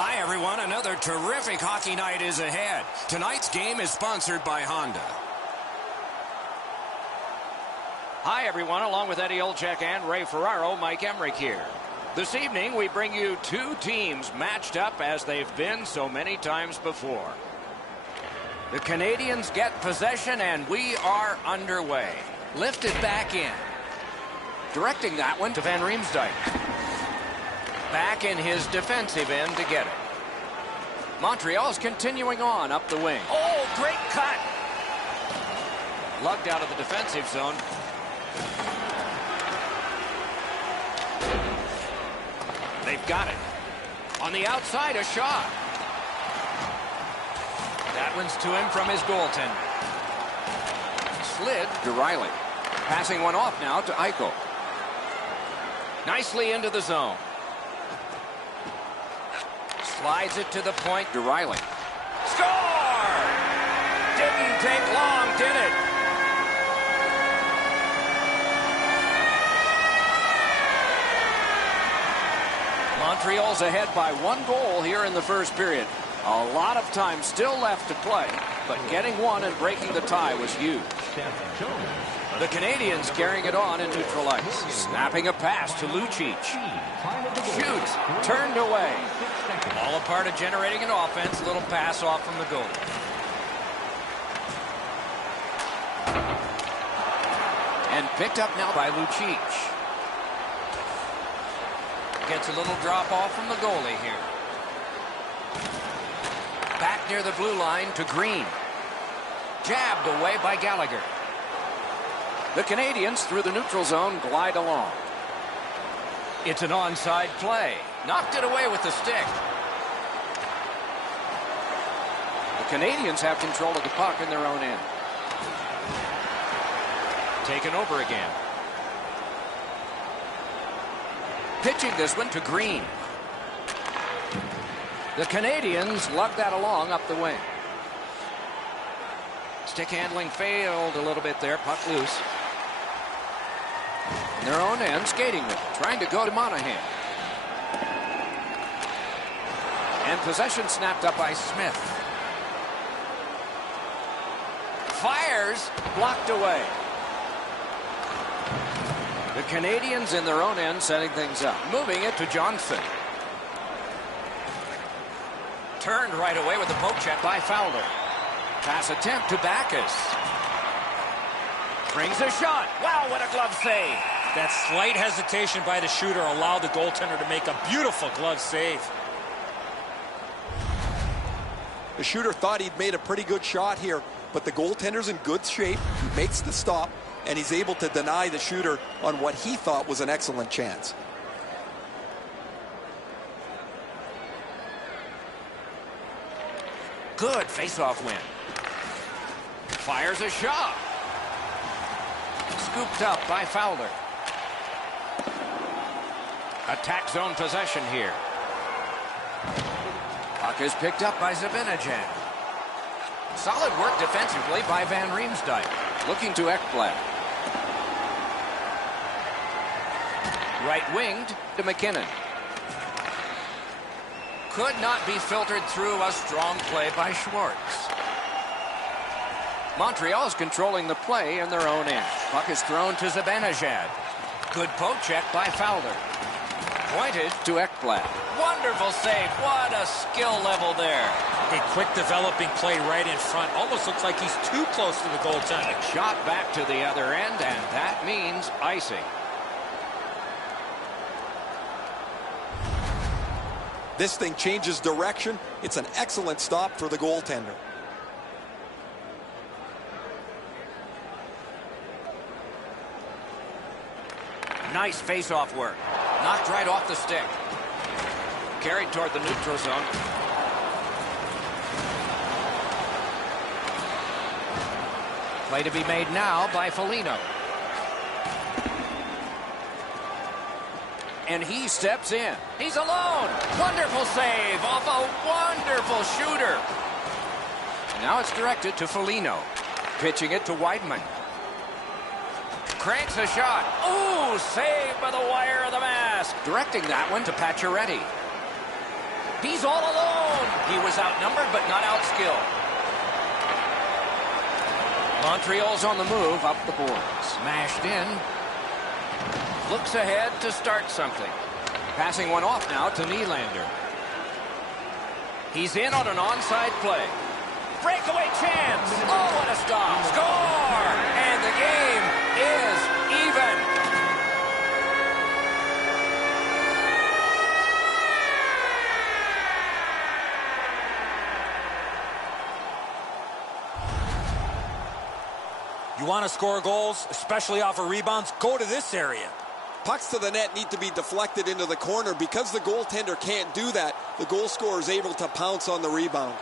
Hi, everyone. Another terrific hockey night is ahead. Tonight's game is sponsored by Honda. Hi, everyone. Along with Eddie Olczyk and Ray Ferraro, Mike Emrick here. This evening, we bring you two teams matched up as they've been so many times before. The Canadians get possession, and we are underway. Lifted back in. Directing that one to Van Riemsdyk. Back in his defensive end to get it. Montreal's continuing on up the wing. Oh, great cut. Lugged out of the defensive zone. They've got it. On the outside, a shot. That one's to him from his goaltender. Slid to Riley. Passing one off now to Eichel. Nicely into the zone. Slides it to the point to Riley. Score! Didn't take long, did it? Montreal's ahead by 1 goal here in the first period. A lot of time still left to play, but getting one and breaking the tie was huge. The Canadians carrying it on in neutral ice. Snapping a pass to Lucic. Shoots. Turned away. All a part of generating an offense. Little pass off from the goal. And picked up now by Lucic. Gets a little drop off from the goalie here. Back near the blue line to Green. Jabbed away by Gallagher. The Canadians through the neutral zone glide along. It's an onside play. Knocked it away with the stick. The Canadians have control of the puck in their own end. Taken over again. Pitching this one to Green. The Canadians lug that along up the wing. Stick handling failed a little bit there. Puck loose. In their own end, skating with it. Trying to go to Monahan. And possession snapped up by Smith. Fires. Blocked away. The Canadians in their own end setting things up. Moving it to Johnson. Turned right away with the poke check by Fowler. Pass attempt to Backus. Brings a shot. Wow, what a glove save. That slight hesitation by the shooter allowed the goaltender to make a beautiful glove save. The shooter thought he'd made a pretty good shot here, but the goaltender's in good shape. He makes the stop, and he's able to deny the shooter on what he thought was an excellent chance. Good face-off win. Fires a shot. Scooped up by Fowler. Attack zone possession here. Puck is picked up by Zibanejad. Solid work defensively by Van Riemsdyk. Looking to Ekblad. Right-winged to McKinnon. Could not be filtered through. A strong play by Schwartz. Montreal is controlling the play in their own end. Puck is thrown to Zibanejad. Good poke check by Fowler. Pointed to Ekblad. Wonderful save. What a skill level there. A quick developing play right in front. Almost looks like he's too close to the goaltender. Shot back to the other end, and that means icing. This thing changes direction. It's an excellent stop for the goaltender. Nice face-off work. Knocked right off the stick. Carried toward the neutral zone. Play to be made now by Foligno. And he steps in. He's alone. Wonderful save off a wonderful shooter. Now it's directed to Foligno. Pitching it to Weidman. Cranks a shot. Ooh, saved by the wire of the mask. Directing that one to Pacioretty. He's all alone. He was outnumbered, but not outskilled. Montreal's on the move, up the boards. Smashed in. Looks ahead to start something. Passing one off now to Nylander. He's in on an onside play. Breakaway chance. Oh, what a stop. Score! And the game is even. You want to score goals, especially off of rebounds, go to this area. Pucks to the net need to be deflected into the corner. Because the goaltender can't do that, the goal scorer is able to pounce on the rebound.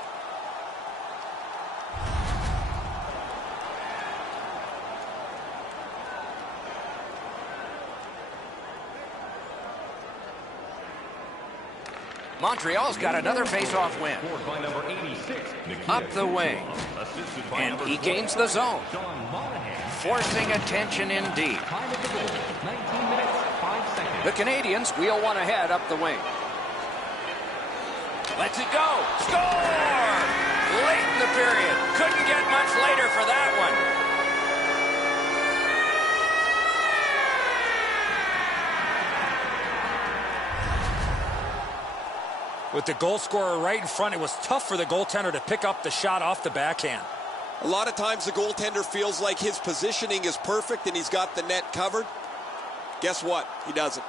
Montreal's got another face-off win. Up the wing. And he gains the zone. Forcing attention indeed. The Canadians wheel one ahead up the wing. Lets it go. Score! Late in the period. Couldn't get much later for that one. With the goal scorer right in front, it was tough for the goaltender to pick up the shot off the backhand. A lot of times the goaltender feels like his positioning is perfect and he's got the net covered. Guess what? He doesn't.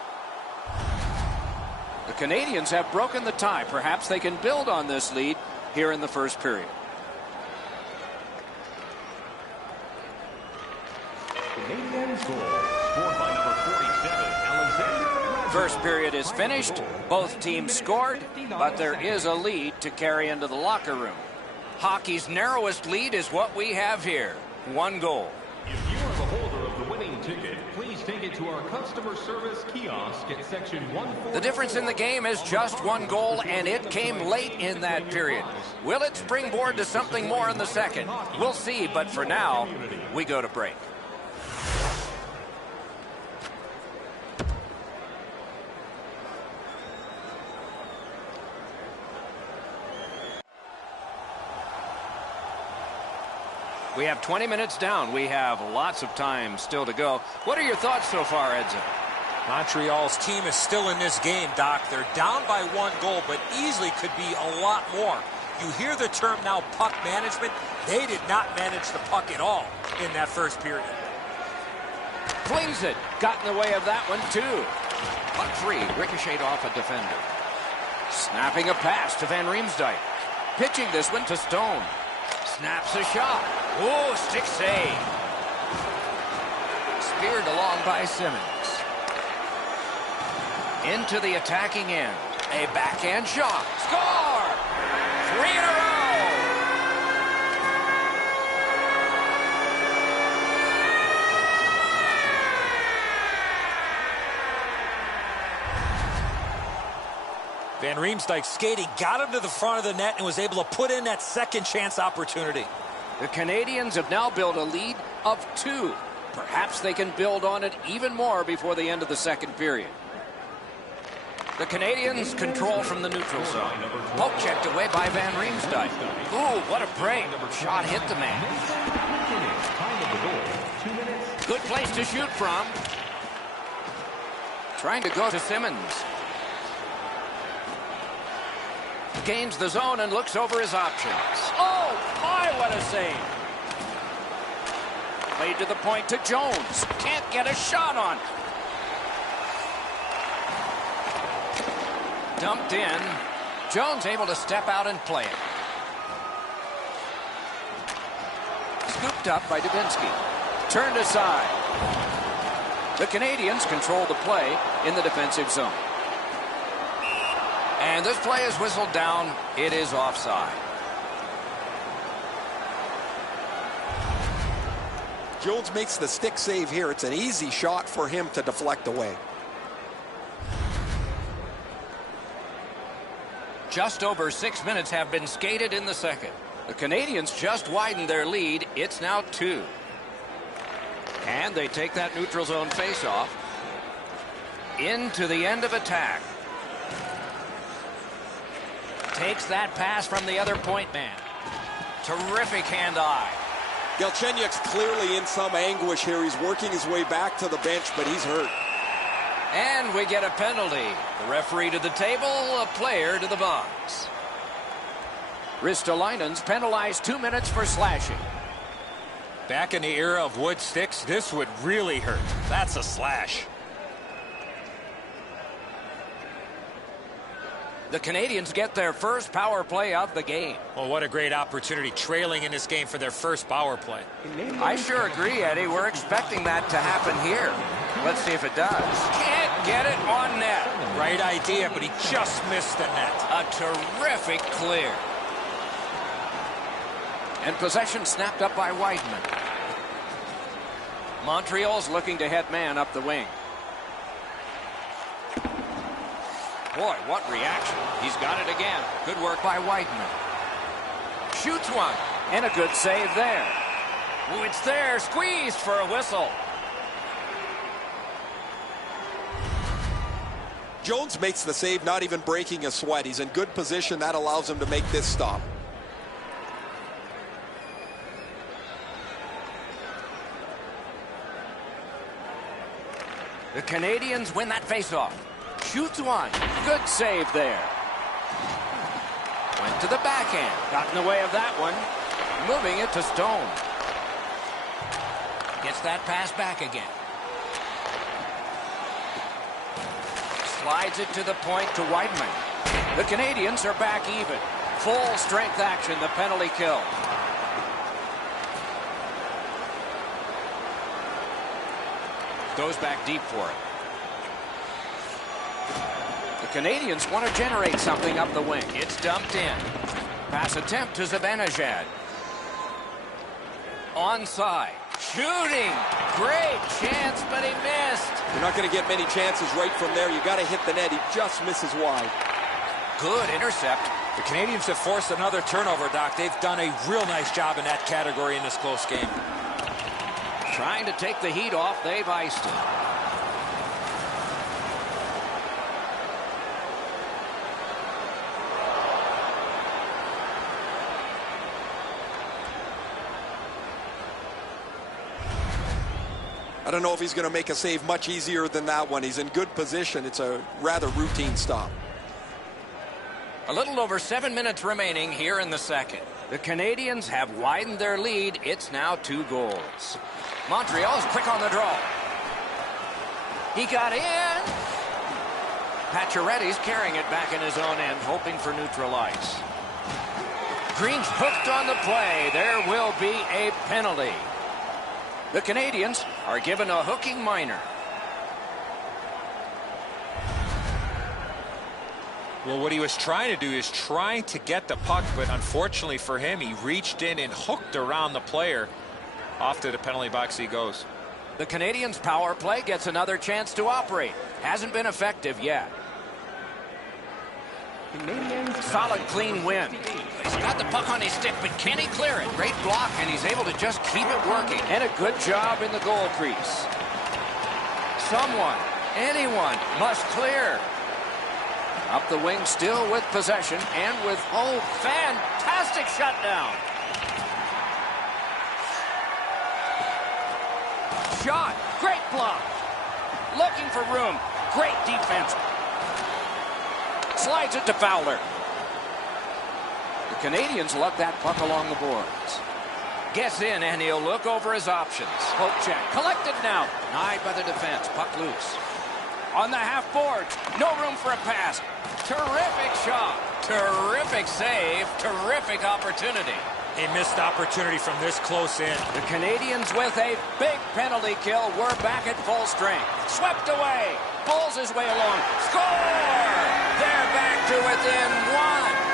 The Canadians have broken the tie. Perhaps they can build on this lead here in the first period. Canadians goal, scored by number 47, Alexander. First period is finished. Both teams scored, but there is a lead to carry into the locker room. Hockey's narrowest lead is what we have here. 1 goal. If you are the holder of the winning ticket, please take it to our customer service kiosk at section 140. The difference in the game is just 1 goal, and it came late in that period. Will it springboard to something more in the second? We'll see, but for now, we go to break. We have 20 minutes down. We have lots of time still to go. What are your thoughts so far, Edson? Montreal's team is still in this game, Doc. They're down by 1 goal, but easily could be a lot more. You hear the term now, puck management. They did not manage the puck at all in that first period. Flings it. Got in the way of that one, too. Puck free. Ricocheted off a defender. Snapping a pass to Van Riemsdyk. Pitching this one to Stone. Snaps a shot. Oh, stick save. Speared along by Simmons. Into the attacking end. A backhand shot. Score! 3 in a row. Van Riemsdyk skating, got him to the front of the net and was able to put in that second chance opportunity. The Canadians have now built a lead of 2. Perhaps they can build on it even more before the end of the second period. The Canadians control from the neutral zone. Poke checked away by Van Riemsdyk. Ooh, what a break. Shot hit the man. Good place to shoot from. Trying to go to Simmons. Gains the zone and looks over his options. Oh, my, what a save. Played to the point to Jones. Can't get a shot on. Dumped in. Jones able to step out and play it. Scooped up by Dubinsky. Turned aside. The Canadians control the play in the defensive zone. And this play is whistled down. It is offside. Jones makes the stick save here. It's an easy shot for him to deflect away. Just over 6 minutes have been skated in the second. The Canadians just widened their lead. It's now 2. And they take that neutral zone faceoff into the end of attack. Takes that pass from the other point man. Terrific hand-eye. Galchenyuk's clearly in some anguish here. He's working his way back to the bench, but he's hurt. And we get a penalty. The referee to the table, a player to the box. Ristolainen's penalized 2 minutes for slashing. Back in the era of wood sticks, this would really hurt. That's a slash. The Canadians get their first power play of the game. Well, what a great opportunity, trailing in this game for their first power play. I sure agree, Eddie. We're expecting that to happen here. Let's see if it does. Can't get it on net. Right idea, but he just missed the net. A terrific clear. And possession snapped up by Weidman. Montreal's looking to head man up the wing. Boy, what reaction. He's got it again. Good work by Weidman. Shoots one. And a good save there. Oh, it's there. Squeezed for a whistle. Jones makes the save, not even breaking a sweat. He's in good position. That allows him to make this stop. The Canadians win that faceoff. Shoots one. Good save there. Went to the backhand. Got in the way of that one. Moving it to Stone. Gets that pass back again. Slides it to the point to Weidman. The Canadians are back even. Full strength action, the penalty kill. Goes back deep for it. The Canadians want to generate something up the wing. It's dumped in. Pass attempt to Zibanejad. Onside. Shooting. Great chance, but he missed. You're not going to get many chances right from there. You got to hit the net. He just misses wide. Good intercept. The Canadians have forced another turnover, Doc. They've done a real nice job in that category in this close game. Trying to take the heat off. They've iced it. I don't know if he's going to make a save much easier than that one. He's in good position. It's a rather routine stop. A little over 7 minutes remaining here in the second. The Canadians have widened their lead. It's now 2 goals. Montreal's quick on the draw. He got in. Pacioretty's carrying it back in his own end, hoping for neutral ice. Green's hooked on the play. There will be a penalty. The Canadians are given a hooking minor. Well, what he was trying to do is trying to get the puck, but unfortunately for him, he reached in and hooked around the player. Off to the penalty box he goes. The Canadians' power play gets another chance to operate. Hasn't been effective yet. Solid, clean win. He's got the puck on his stick, but can he clear it? Great block, and he's able to just keep it working. And a good job in the goal crease. Someone, anyone, must clear. Up the wing, still with possession, and with, oh, fantastic shutdown. Shot, great block. Looking for room, great defense. Slides it to Fowler. The Canadians lug that puck along the boards. Gets in, and he'll look over his options. Poke check. Collected now. Denied by the defense. Puck loose. On the half boards. No room for a pass. Terrific shot. Terrific save. Terrific opportunity. A missed opportunity from this close in. The Canadians with a big penalty kill. We're back at full strength. Swept away. Pulls his way along. Score! They're back to within 1.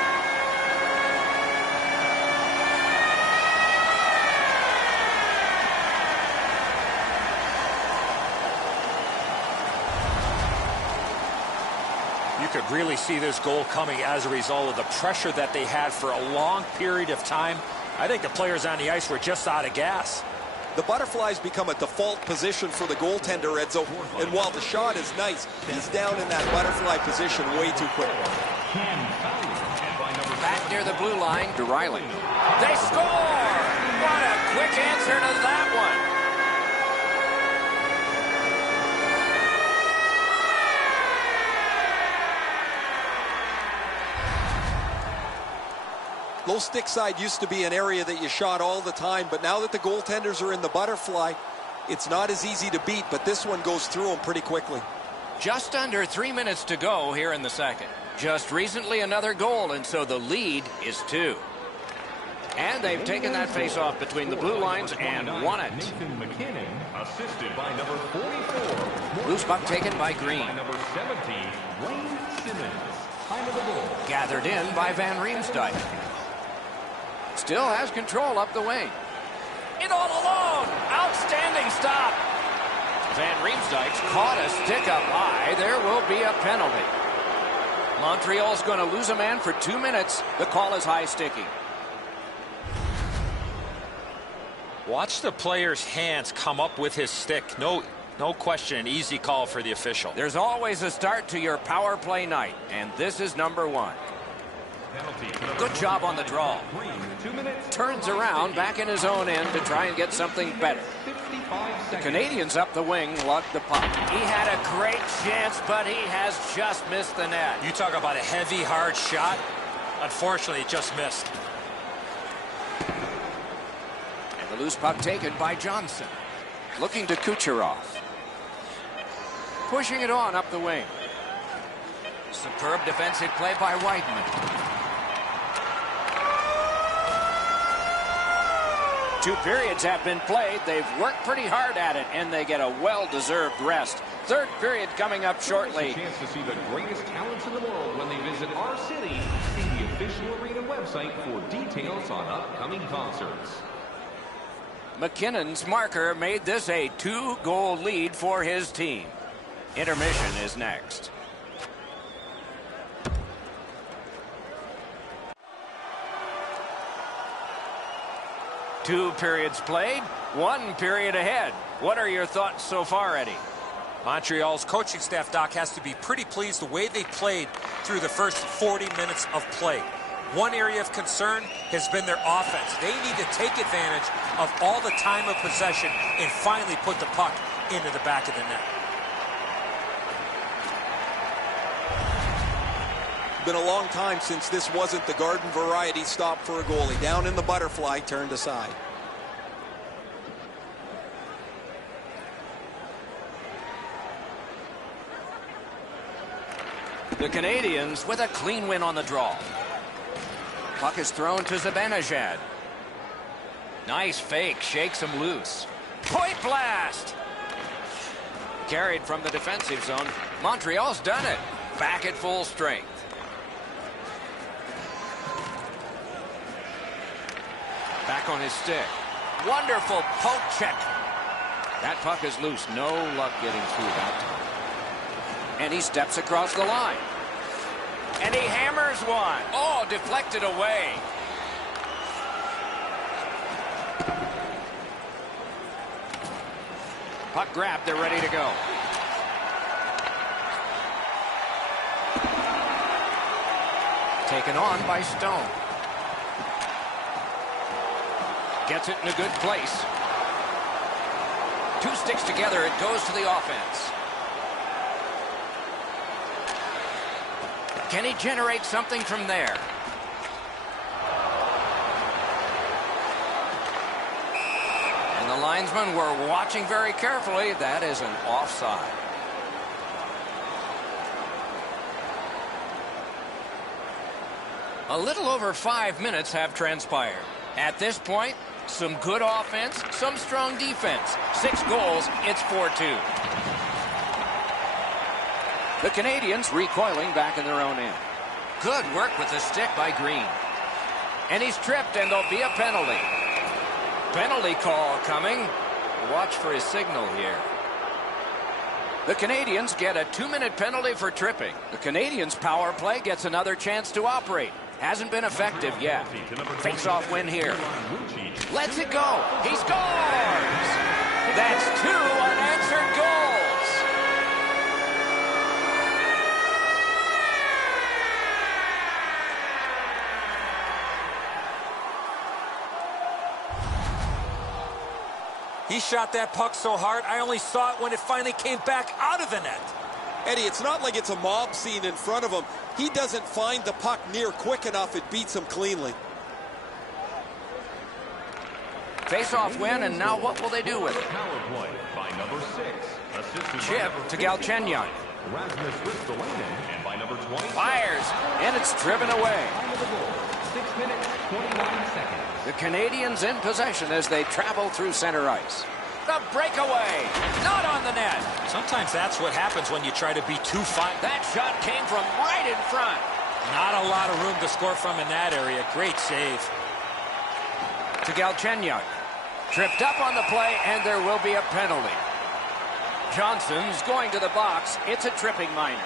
You could really see this goal coming as a result of the pressure that they had for a long period of time. I think the players on the ice were just out of gas. The butterflies become a default position for the goaltender, Edzo. And while the shot is nice, he's down in that butterfly position way too quick. right near the blue line to Riley. They score! What a quick answer to that one. Low stick side used to be an area that you shot all the time, but now that the goaltenders are in the butterfly, it's not as easy to beat, but this one goes through them pretty quickly. Just under 3 minutes to go here in the second. Just recently another goal, and so the lead is 2. And they've taken that face-off between the blue lines and won it. Nathan McKinnon, assisted by number 44. Loose puck taken by Green. By number 17, Wayne Simmons. Time of the goal. Gathered in by Van Riemsdyk. Still has control up the wing. In all alone. Outstanding stop. Van Riemsdyk's caught a stick up high. There will be a penalty. Montreal's going to lose a man for 2 minutes. The call is high sticking. Watch the player's hands come up with his stick. No question, an easy call for the official. There's always a start to your power play night, and this is number 1. Good job on the draw. 2 minutes. Turns around back in his own end to try and get something better. 55 The seconds. Canadians up the wing lugged the puck. He had a great chance, but he has just missed the net. You talk about a heavy, hard shot. Unfortunately, it just missed. And the loose puck taken by Johnson. Looking to Kucherov. Pushing it on up the wing. Superb defensive play by Weidman. 2 periods have been played. They've worked pretty hard at it, and they get a well-deserved rest. Third period coming up shortly. A chance to see the greatest talents in the world when they visit our city. See the official arena website for details on upcoming concerts. McKinnon's marker made this a 2-goal lead for his team. Intermission is next. Two periods played, 1 period ahead. What are your thoughts so far, Eddie? Montreal's coaching staff, Doc, has to be pretty pleased the way they played through the first 40 minutes of play. One area of concern has been their offense. They need to take advantage of all the time of possession and finally put the puck into the back of the net. Been a long time since this wasn't the garden variety stop for a goalie. Down in the butterfly, turned aside. The Canadians with a clean win on the draw. Puck is thrown to Zibanejad. Nice fake, shakes him loose. Point blast! Carried from the defensive zone. Montreal's done it. Back at full strength. Back on his stick. Wonderful poke check. That puck is loose. No luck getting through that time. And he steps across the line. And he hammers one. Oh, deflected away. Puck grabbed. They're ready to go. Taken on by Stone. Gets it in a good place. 2 sticks together. It goes to the offense. Can he generate something from there? And the linesmen were watching very carefully. That is an offside. A little over 5 minutes have transpired. At this point, some good offense, some strong defense. 6 goals, it's 4-2. The Canadians recoiling back in their own end. Good work with the stick by Green. And he's tripped, and there'll be a penalty. Penalty call coming. Watch for his signal here. The Canadians get a 2-minute penalty for tripping. The Canadians' power play gets another chance to operate. Hasn't been effective yet. Face-off win here. Lets it go. He scores! That's 2 unanswered goals. He shot that puck so hard, I only saw it when it finally came back out of the net. Eddie, it's not like it's a mob scene in front of him. He doesn't find the puck near quick enough. It beats him cleanly. Face-off win, and now what will they do with it? Power play by number 6. Chip to Galchenyuk. Rasmus Ristolainen, and by number 20. Fires, and it's driven away. 6 minutes, 29 seconds. The Canadians in possession as they travel through center ice. The breakaway, not on the net. Sometimes that's what happens when you try to be too fine. That shot came from right in front. Not a lot of room to score from in that area. Great save. To Galchenyuk. Tripped up on the play, and there will be a penalty. Johnson's going to the box. It's a tripping minor.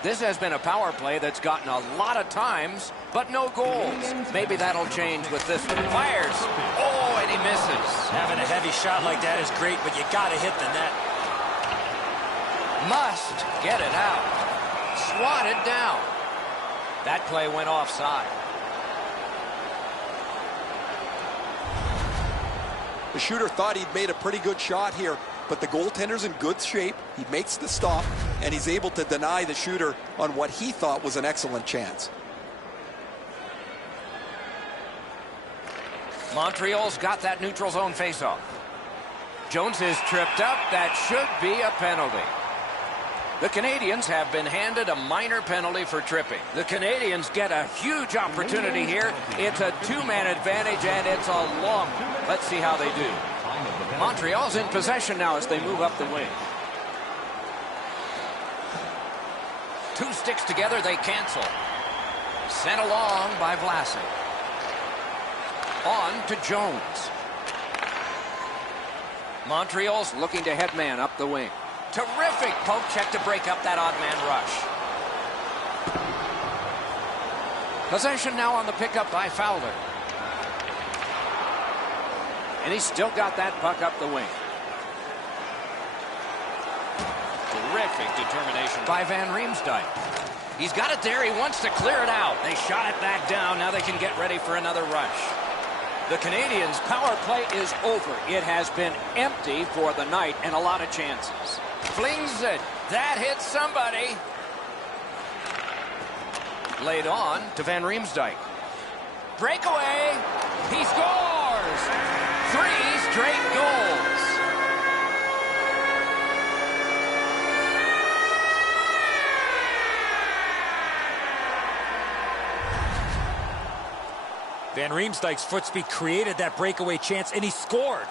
This has been a power play that's gotten a lot of times, but no goals. Maybe that'll change with this one. Fires. Oh, and he misses. Having a heavy shot like that is great, but you got to hit the net. Must get it out. Swatted down. That play went offside. The shooter thought he'd made a pretty good shot here, but the goaltender's in good shape. He makes the stop, and he's able to deny the shooter on what he thought was an excellent chance. Montreal's got that neutral zone faceoff. Jones is tripped up. That should be a penalty. The Canadians have been handed a minor penalty for tripping. The Canadians get a huge opportunity here. It's a two-man advantage, and it's a long one. Let's see how they do. Montreal's in possession now as they move up the wing. Two sticks together, they cancel. Sent along by Vlasic. On to Jones. Montreal's looking to head man up the wing. Terrific poke check to break up that odd man rush. Possession now on the pickup by Fowler. And he's still got that puck up the wing. Terrific determination by Van Riemsdyk. He's got it there. He wants to clear it out. They shot it back down. Now they can get ready for another rush. The Canadiens' power play is over. It has been empty for the night and a lot of chances. Flings it. That hits somebody. Laid on to Van Riemsdyk. Breakaway. He scores. 3 straight goals. Van Riemsdyk's foot speed created that breakaway chance, and he scored.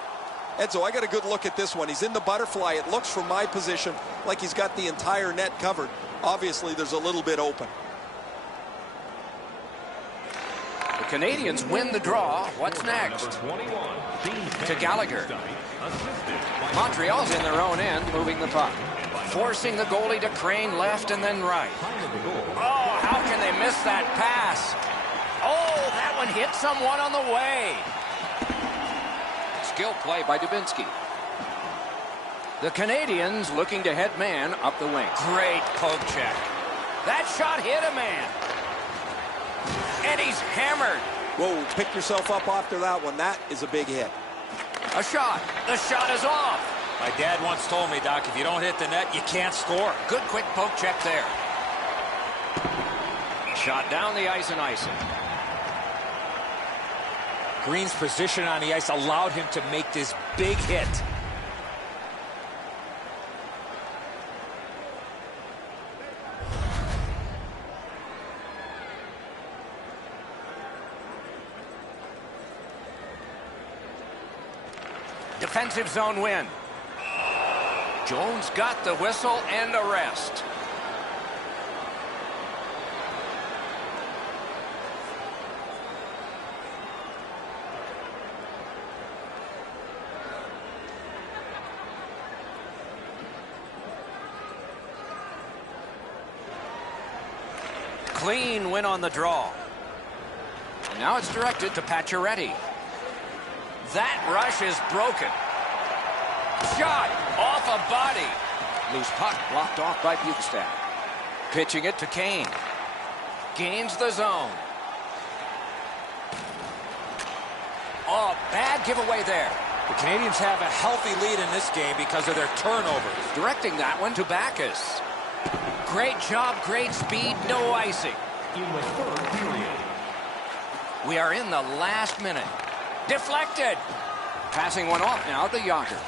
Edzo, I got a good look at this one. He's in the butterfly. It looks from my position like he's got the entire net covered. Obviously, there's a little bit open. The Canadians win the draw. What's next? To Gallagher. Montreal's in their own end, moving the puck. Forcing the goalie to crane left and then right. Oh, how can they miss that pass? Oh, that one hit someone on the way. Skill play by Dubinsky. The Canadians looking to head man up the wing. Great poke check. That shot hit a man. And he's hammered. Whoa, pick yourself up after that one. That is a big hit. A shot. The shot is off. My dad once told me, Doc, if you don't hit the net, you can't score. Good quick poke check there. Shot down the ice and icing. Green's position on the ice allowed him to make this big hit. Defensive zone win. Jones got the whistle and a rest. Clean win on the draw. And now it's directed to Pacioretty. That rush is broken. Shot off a body. Loose puck blocked off by Bukestad. Pitching it to Kane. Gains the zone. Oh, bad giveaway there. The Canadians have a healthy lead in this game because of their turnovers. Directing that one to Backus. Great job, great speed, no icing. In the third period. We are in the last minute. Deflected. Passing one off now to Yager.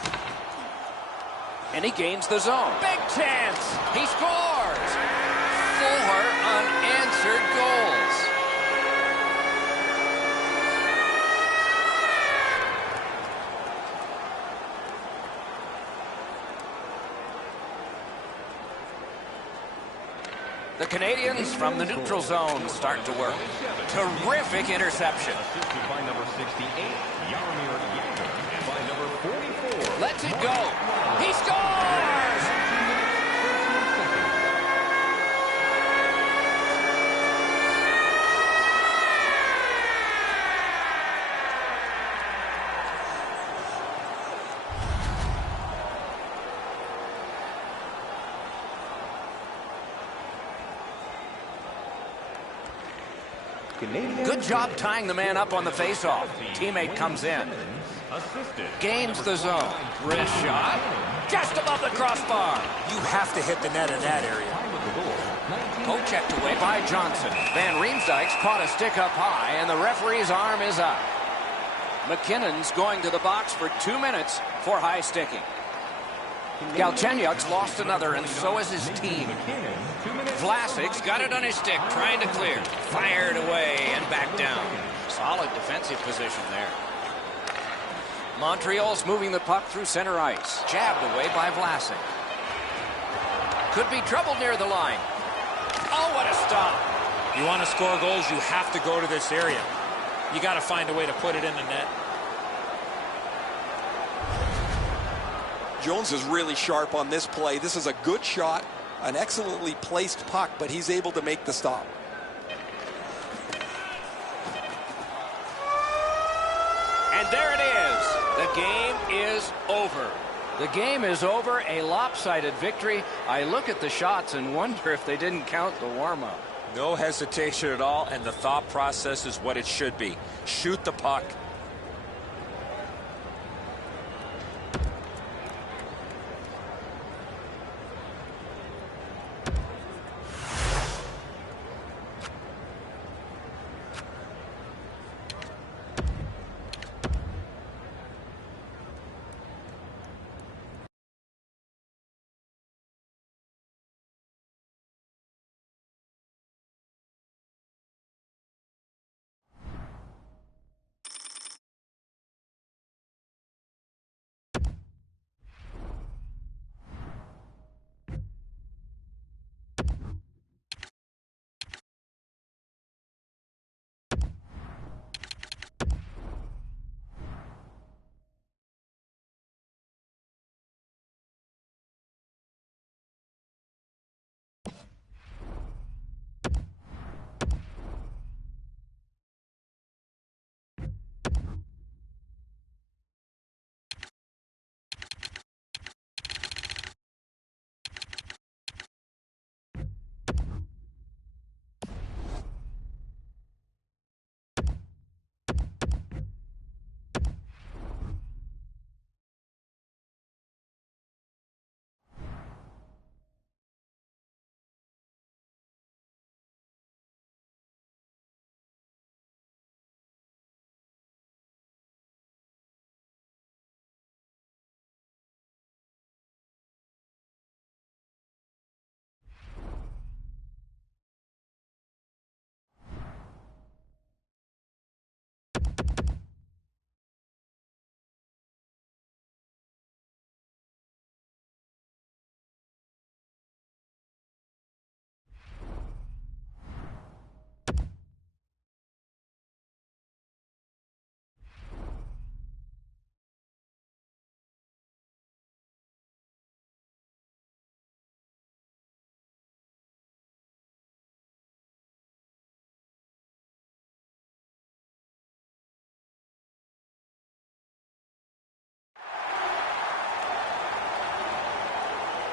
And he gains the zone. Big chance. He scores. 4 unanswered goals. The Canadians from the neutral zone start to work. Terrific interception. Assisted by number 68, Jaromir Jagr, and by number 44. Lets it go. He scores! 2 minutes, 13 seconds. Good job tying the man up on the faceoff. Teammate comes in. Assisted. Gains the zone. Wrist shot. Just above the crossbar. You have to hit the net in that area. Checked away by Johnson. Van Riemsdyk's caught a stick up high, and the referee's arm is up. McKinnon's going to the box for 2 minutes for high sticking. Galchenyuk's lost another, and so has his team. Vlasic's got it on his stick, trying to clear. Fired away and back down. Solid defensive position there. Montreal's moving the puck through center ice. Jabbed away by Vlasic. Could be trouble near the line. Oh, what a stop. You want to score goals, you have to go to this area. You got to find a way to put it in the net. Jones is really sharp on this play. This is a good shot, an excellently placed puck, but he's able to make the stop. And there it is. The game is over. The game is over, a lopsided victory. I look at the shots and wonder if they didn't count the warm-up. No hesitation at all, and the thought process is what it should be. Shoot the puck.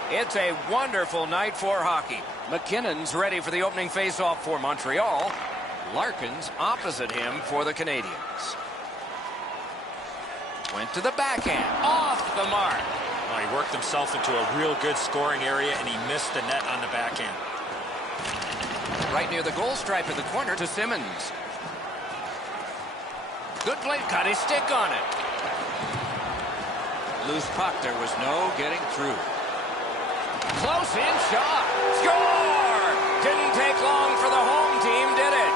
It's a wonderful night for hockey. McKinnon's ready for the opening faceoff for Montreal. Larkin's opposite him for the Canadiens. Went to the backhand. Off the mark. Well, he worked himself into a real good scoring area, and he missed the net on the backhand. Right near the goal stripe in the corner to Simmons. Good play. Got his stick on it. Loose puck. There was no getting through. Close in shot. Score! Didn't take long for the home team, did it?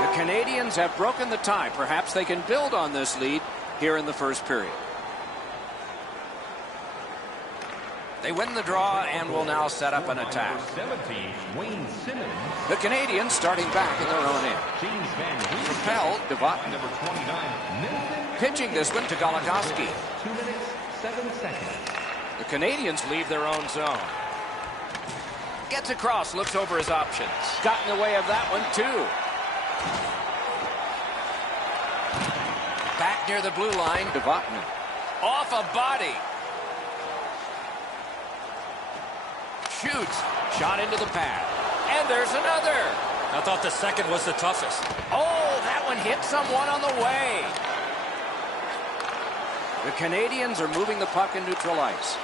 The Canadians have broken the tie. Perhaps they can build on this lead here in the first period. They win the draw and will now set up an attack. The Canadians starting back in their own end. Propelled to Vatanen. Pitching this one to Goligoski. 2 minutes, 7 seconds. The Canadians leave their own zone. Gets across, looks over his options. Got in the way of that one, too. Back near the blue line to Vatanen. Off a body. Shoots. Shot into the pad. And there's another. I thought the second was the toughest. Oh, that one hit someone on the way. The Canadians are moving the puck in neutral ice.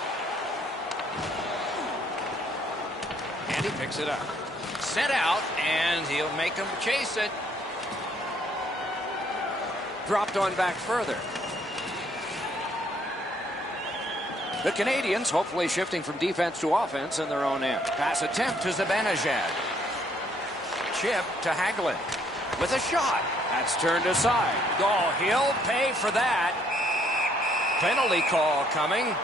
And he picks it up. Sent out, and he'll make them chase it. Dropped on back further. The Canadians hopefully shifting from defense to offense in their own end. Pass attempt to Zibanejad. Chip to Hagelin. With a shot. That's turned aside. Oh, he'll pay for that. Penalty call coming.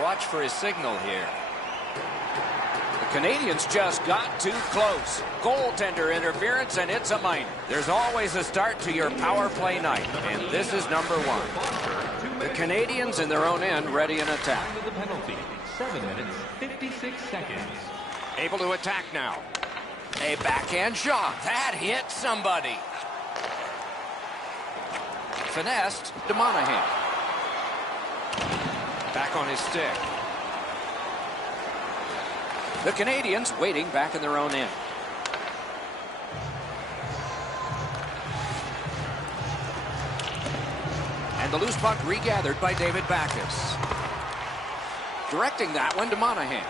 Watch for his signal here. The Canadians just got too close. Goaltender interference, and it's a minor. There's always a start to your power play night, and this is number one. The Canadians in their own end ready in attack. The penalty, 7 minutes, 56 seconds. Able to attack now. A backhand shot. That hit somebody. Finessed to Monahan. Back on his stick. The Canadians waiting back in their own end. And the loose puck regathered by David Backes. Directing that one to Monahan.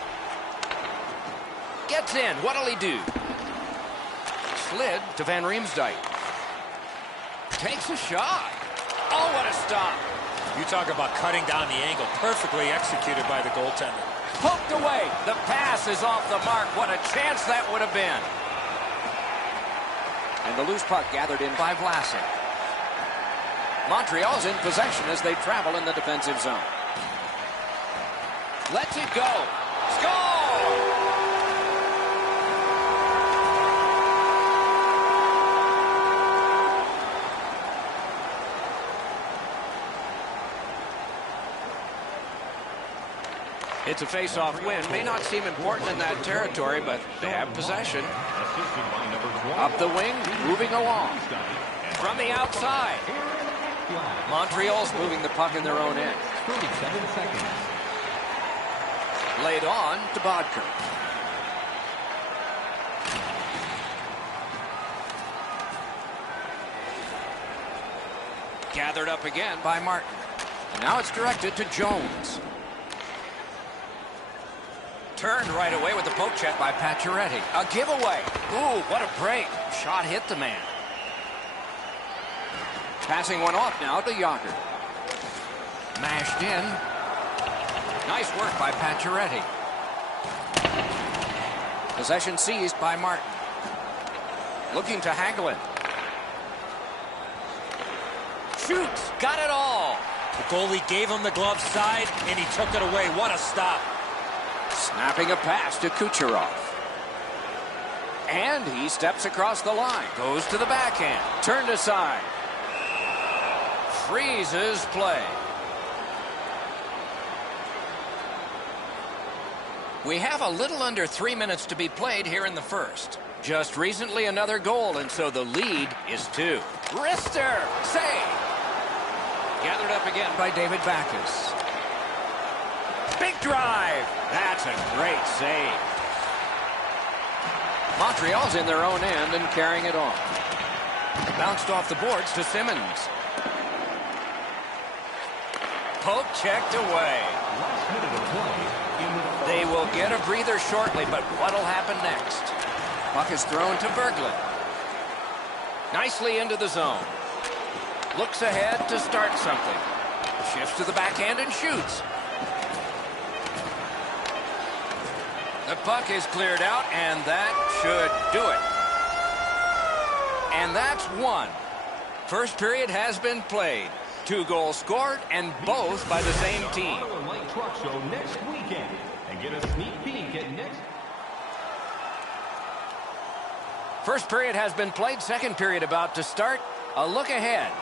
Gets in. What'll he do? Slid to Van Riemsdyk. Takes a shot. Oh, what a stop. You talk about cutting down the angle. Perfectly executed by the goaltender. Poked away. The pass is off the mark. What a chance that would have been. And the loose puck gathered in by Vlasic. Montreal's in possession as they travel in the defensive zone. Lets it go. Score! It's a face-off win. May not seem important in that territory, but they have possession. Up the wing, moving along. From the outside. Montreal's moving the puck in their own end. 37 seconds. Laid on to Bodker. Gathered up again by Martin. And now it's directed to Jones. Turned right away with the poke check by Pacioretty. A giveaway. Ooh, what a break. Shot hit the man. Passing one off now to Yager. Mashed in. Nice work by Pacioretty. Possession seized by Martin. Looking to Hagelin. Shoots. Got it all. The goalie gave him the glove side, and he took it away. What a stop. Snapping a pass to Kucherov. And he steps across the line. Goes to the backhand. Turned aside. Freezes play. We have a little under 3 minutes to be played here in the first. Just recently another goal, and so the lead is 2. Wrister! Save! Gathered up again by David Backes. Big drive! That's a great save. Montreal's in their own end and carrying it on. Bounced off the boards to Simmons. Poke checked away. Last minute of play in the first. They will get a breather shortly, but what'll happen next? Puck is thrown to Berglund. Nicely into the zone. Looks ahead to start something. Shifts to the backhand and shoots. The puck is cleared out, and that should do it. And that's one. First period has been played. 2 goals scored, and both by the same team. Auto and Light Truck Show next weekend. And get a sneak peek at next. First period has been played. Second period about to start. A look ahead.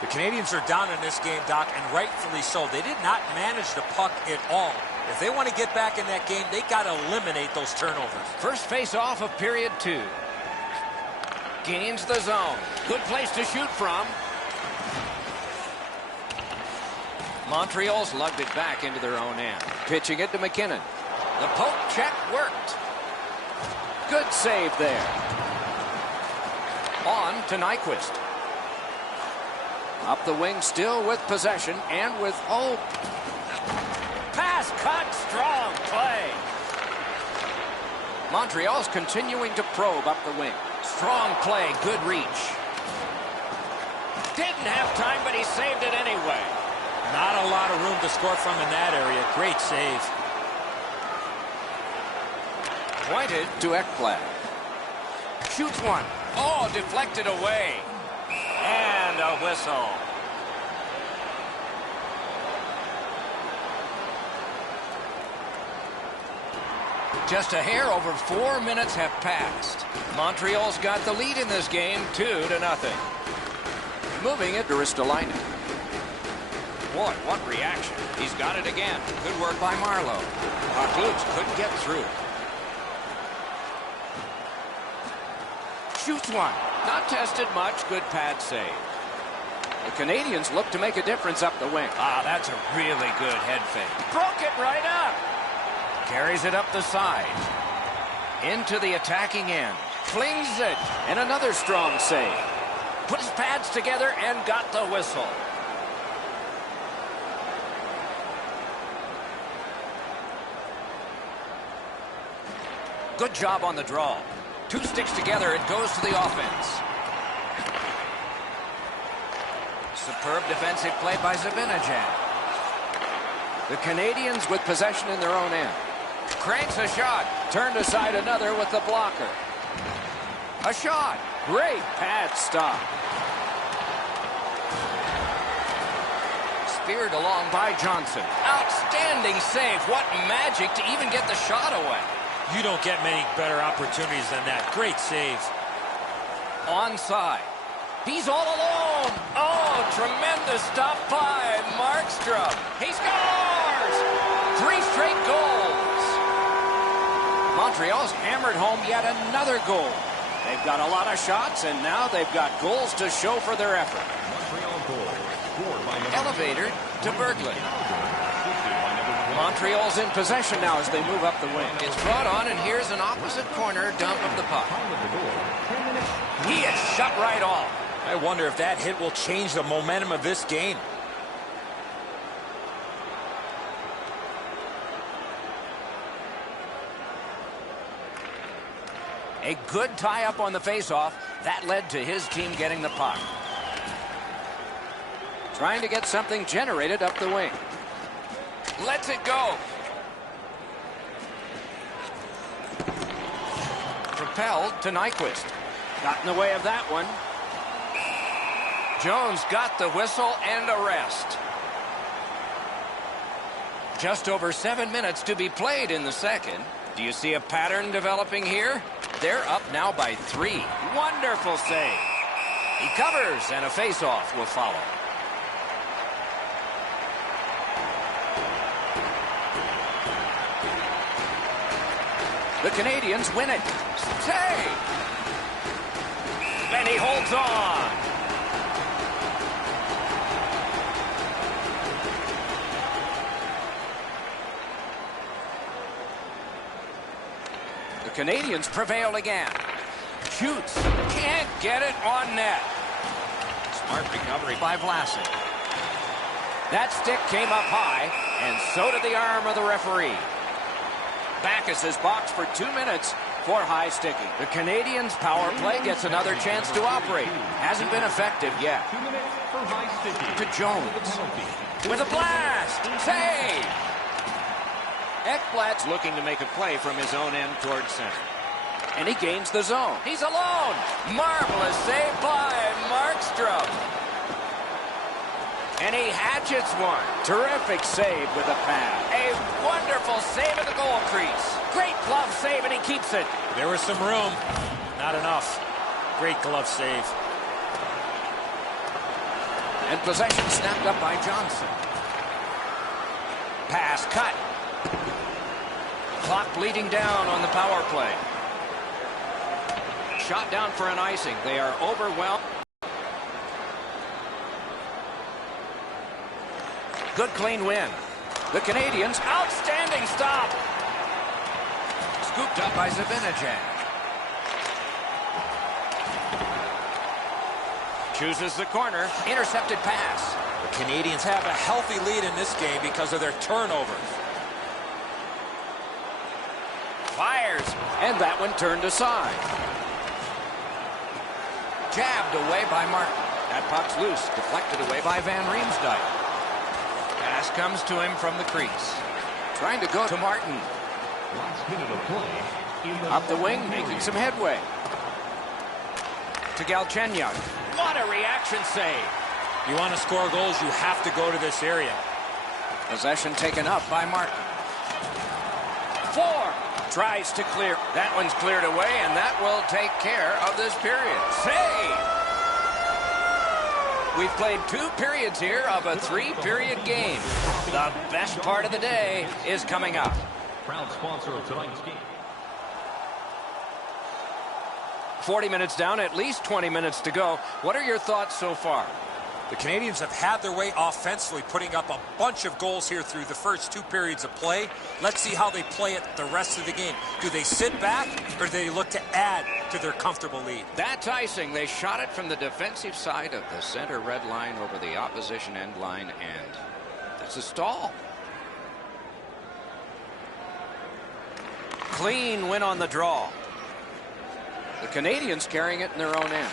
The Canadians are down in this game, Doc, and rightfully so. They did not manage the puck at all. If they want to get back in that game, they got to eliminate those turnovers. First face-off of period 2. Gains the zone. Good place to shoot from. Montreal's lugged it back into their own end. Pitching it to McKinnon. The poke check worked. Good save there. On to Nyquist. Up the wing, still with possession and with hope. Pass cut, strong play. Montreal's continuing to probe up the wing. Strong play, good reach. Didn't have time, but he saved it anyway. Not a lot of room to score from in that area. Great save. Pointed to Ekblad. Shoots one. Oh, deflected away. And a whistle. Just a hair over 4 minutes have passed. Montreal's got the lead in this game, 2-0. Moving it to Ristolainen. Boy, what reaction. He's got it again. Good work by Marlowe. Puck loose, couldn't get through. Shoots one. Not tested much. Good pad save. The Canadians look to make a difference up the wing. Ah, that's a really good head fake. Broke it right up. Carries it up the side. Into the attacking end. Flings it. And another strong save. Put his pads together and got the whistle. Good job on the draw. 2 sticks together, it goes to the offense. Superb defensive play by Zibanejad. The Canadians with possession in their own end. Cranks a shot. Turned aside another with the blocker. A shot. Great pad stop. Speared along by Johnson. Outstanding save. What magic to even get the shot away. You don't get many better opportunities than that. Great save. Onside. He's all alone. Oh, tremendous stop by Markstrom. He scores! 3 straight goals. Montreal's hammered home yet another goal. They've got a lot of shots, and now they've got goals to show for their effort. Montreal goal scored by Elevator to Berglund. Montreal's in possession now as they move up the wing. It's brought on, and here's an opposite corner dump of the puck. He is shut right off. I wonder if that hit will change the momentum of this game. A good tie-up on the face-off. That led to his team getting the puck. Trying to get something generated up the wing. Lets it go. Propelled to Nyquist. Got in the way of that one. Jones got the whistle and a rest. Just over 7 minutes to be played in the second. Do you see a pattern developing here? They're up now by 3. Wonderful save. He covers, and a face-off will follow. The Canadians win it. Save! And he holds on. The Canadians prevail again. Shoots. Can't get it on net. Smart recovery by Vlasic. That stick came up high, and so did the arm of the referee. Backus is boxed for 2 minutes for high sticking. The Canadiens' power play gets another chance to operate. Hasn't been effective yet. 2 minutes for high sticking. To Jones. With a blast. Save. Ekblad's looking to make a play from his own end towards center. And he gains the zone. He's alone. Marvelous save by Markstrom. And he hatchets one. Terrific save with a pass. A wonderful save at the goal crease. Great glove save, and he keeps it. There was some room. Not enough. Great glove save. And possession snapped up by Johnson. Pass cut. Clock bleeding down on the power play. Shot down for an icing. They are overwhelmed. Good clean win. The Canadiens, outstanding stop. Scooped up by Zibanejad. Chooses the corner. Intercepted pass. The Canadiens have a healthy lead in this game because of their turnovers. Fires. And that one turned aside. Jabbed away by Martin. That puck's loose. Deflected away by Van Riemsdyk. Pass comes to him from the crease. Trying to go to Martin. Last minute of play. Up the wing, making some headway. To Galchenyuk. What a reaction save. You want to score goals, you have to go to this area. Possession taken up by Martin. 4. Tries to clear. That one's cleared away, and that will take care of this period. Save! We've played 2 periods here of a 3-period game. The best part of the day is coming up. Proud sponsor of tonight's game. 40 minutes down, at least 20 minutes to go. What are your thoughts so far? The Canadiens have had their way offensively, putting up a bunch of goals here through the first 2 periods of play. Let's see how they play it the rest of the game. Do they sit back, or do they look to add to their comfortable lead? That's icing. They shot it from the defensive side of the center red line over the opposition end line, and that's a stall. Clean win on the draw. The Canadiens carrying it in their own end.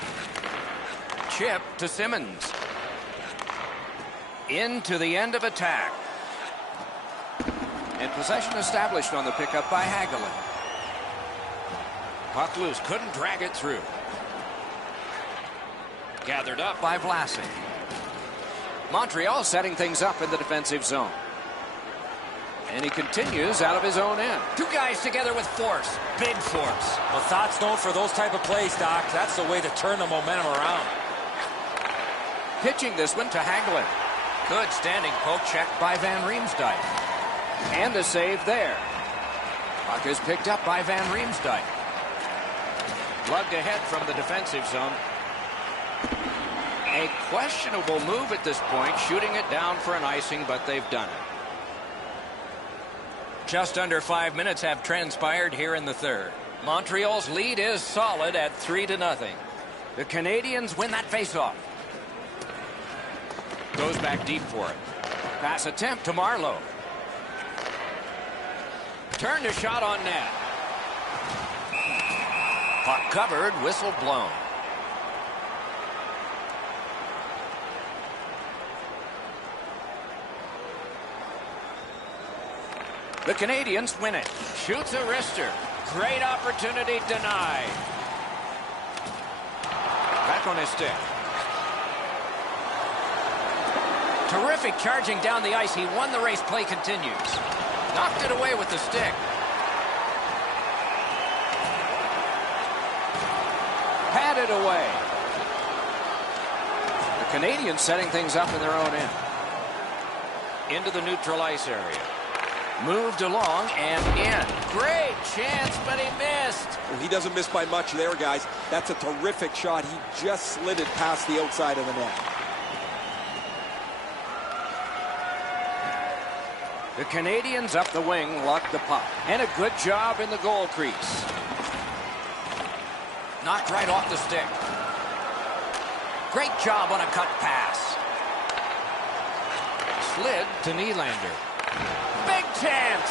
Chip to Simmons. Into the end of attack. And possession established on the pickup by Hagelin. Puck loose, couldn't drag it through. Gathered up by Vlasic. Montreal setting things up in the defensive zone. And he continues out of his own end. 2 guys together with force. Big force. Well, thoughts known for those type of plays, Doc. That's the way to turn the momentum around. Pitching this one to Hagelin. Good standing poke check by Van Riemsdyk. And a save there. Puck is picked up by Van Riemsdyk. Lugged ahead from the defensive zone. A questionable move at this point, shooting it down for an icing, but they've done it. Just under 5 minutes have transpired here in the third. Montreal's lead is solid at 3-0. The Canadiens win that faceoff. Goes back deep for it. Pass attempt to Marleau. Turned a shot on net. Puck covered, whistle blown. The Canadiens win it. Shoots a wrister. Great opportunity denied. Back on his stick. Terrific charging down the ice. He won the race. Play continues. Knocked it away with the stick. Patted away. The Canadiens setting things up in their own end. Into the neutral ice area. Moved along and in. Great chance, but he missed. Well, he doesn't miss by much there, guys. That's a terrific shot. He just slid it past the outside of the net. The Canadiens up the wing, lock the puck. And a good job in the goal crease. Knocked right off the stick. Great job on a cut pass. Slid to Nylander. Big chance.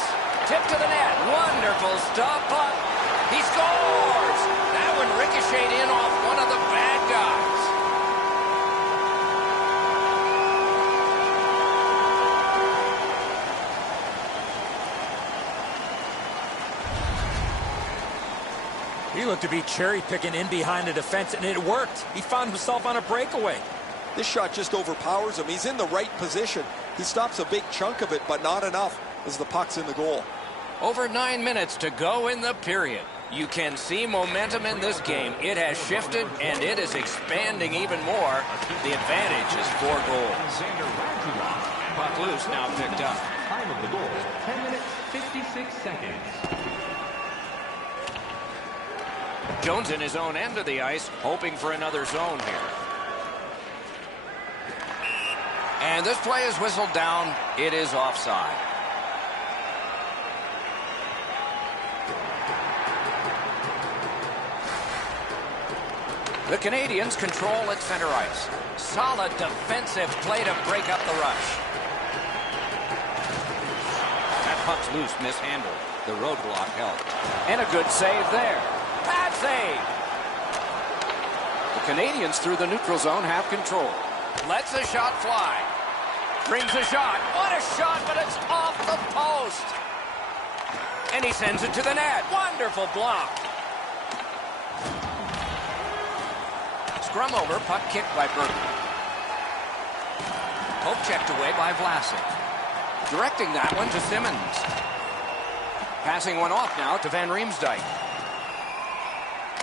Tip to the net. Wonderful stop up. He scores. That one ricocheted in off one of the bad guys. He looked to be cherry-picking in behind the defense, and it worked. He found himself on a breakaway. This shot just overpowers him. He's in the right position. He stops a big chunk of it, but not enough as the puck's in the goal. Over 9 minutes to go in the period. You can see momentum in this game. It has shifted, and it is expanding even more. The advantage is 4 goals. Puck loose, now picked up. Time of the goal, 10 minutes, 56 seconds. Jones in his own end of the ice, hoping for another zone here. And this play is whistled down. It is offside. The Canadians control at center ice. Solid defensive play to break up the rush. That puck's loose, mishandled. The roadblock helped. And a good save there. Bad save. The Canadians through the neutral zone have control. Lets the shot fly. Brings a shot. What a shot, but it's off the post. And he sends it to the net. Wonderful block. Scrum over, puck kicked by Burton. Hope checked away by Vlasic. Directing that one to Simmons. Passing one off now to Van Riemsdyk.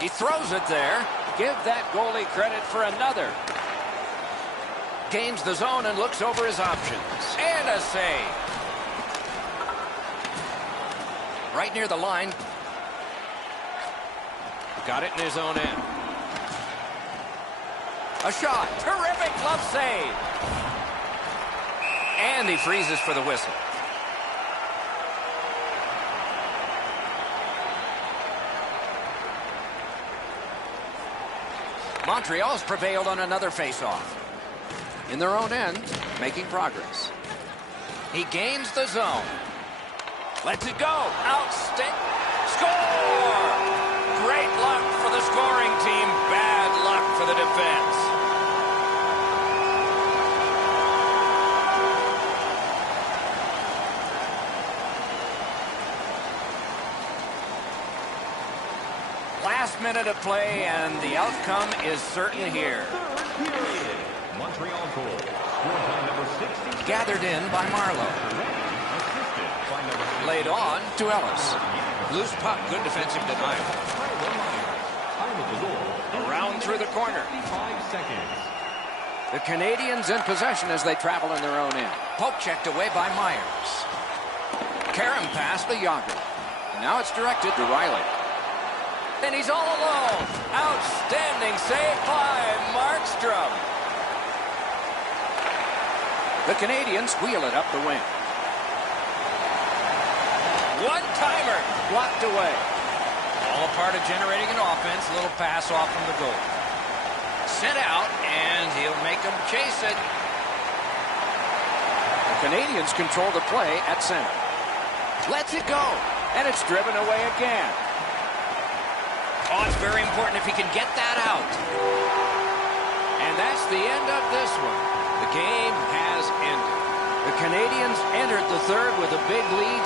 He throws it there. Give that goalie credit for another. Gains the zone and looks over his options. And a save. Right near the line. Got it in his own end. A shot. Terrific glove save. And he freezes for the whistle. Montreal's prevailed on another face-off. In their own end, making progress. He gains the zone. Lets it go. Outstanding. Score! Great luck for the scoring team. Bad luck for the defense. Last minute of play, and the outcome is certain here. Montreal goal. Scored number 60. Gathered in by Marlowe. Laid on to Ellis. Loose puck, good defensive denial. Time of the goal. Around through the corner. 55 seconds. The Canadians in possession as they travel in their own end. Poke checked away by Myers. Karam pass to Yager. Now it's directed to Riley. And he's all alone. Outstanding save by Markstrom. The Canadians wheel it up the wing. One-timer blocked away. All a part of generating an offense. A little pass off from the goal. Sent out, and he'll make them chase it. The Canadians control the play at center. Lets it go, and it's driven away again. Oh, it's very important if he can get that out. And that's the end of this one. The game has ended. The Canadians entered the third with a big lead,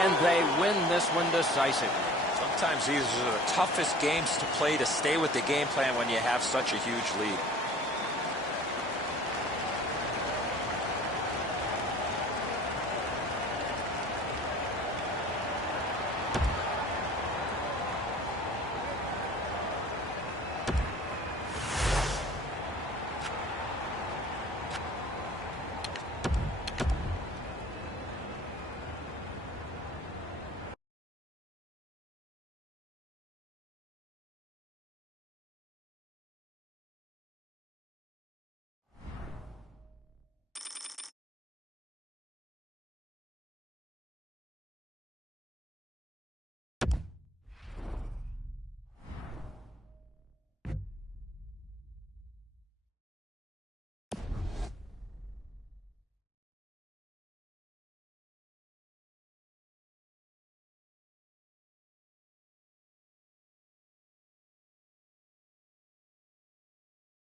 and they win this one decisively. Sometimes these are the toughest games to play to stay with the game plan when you have such a huge lead.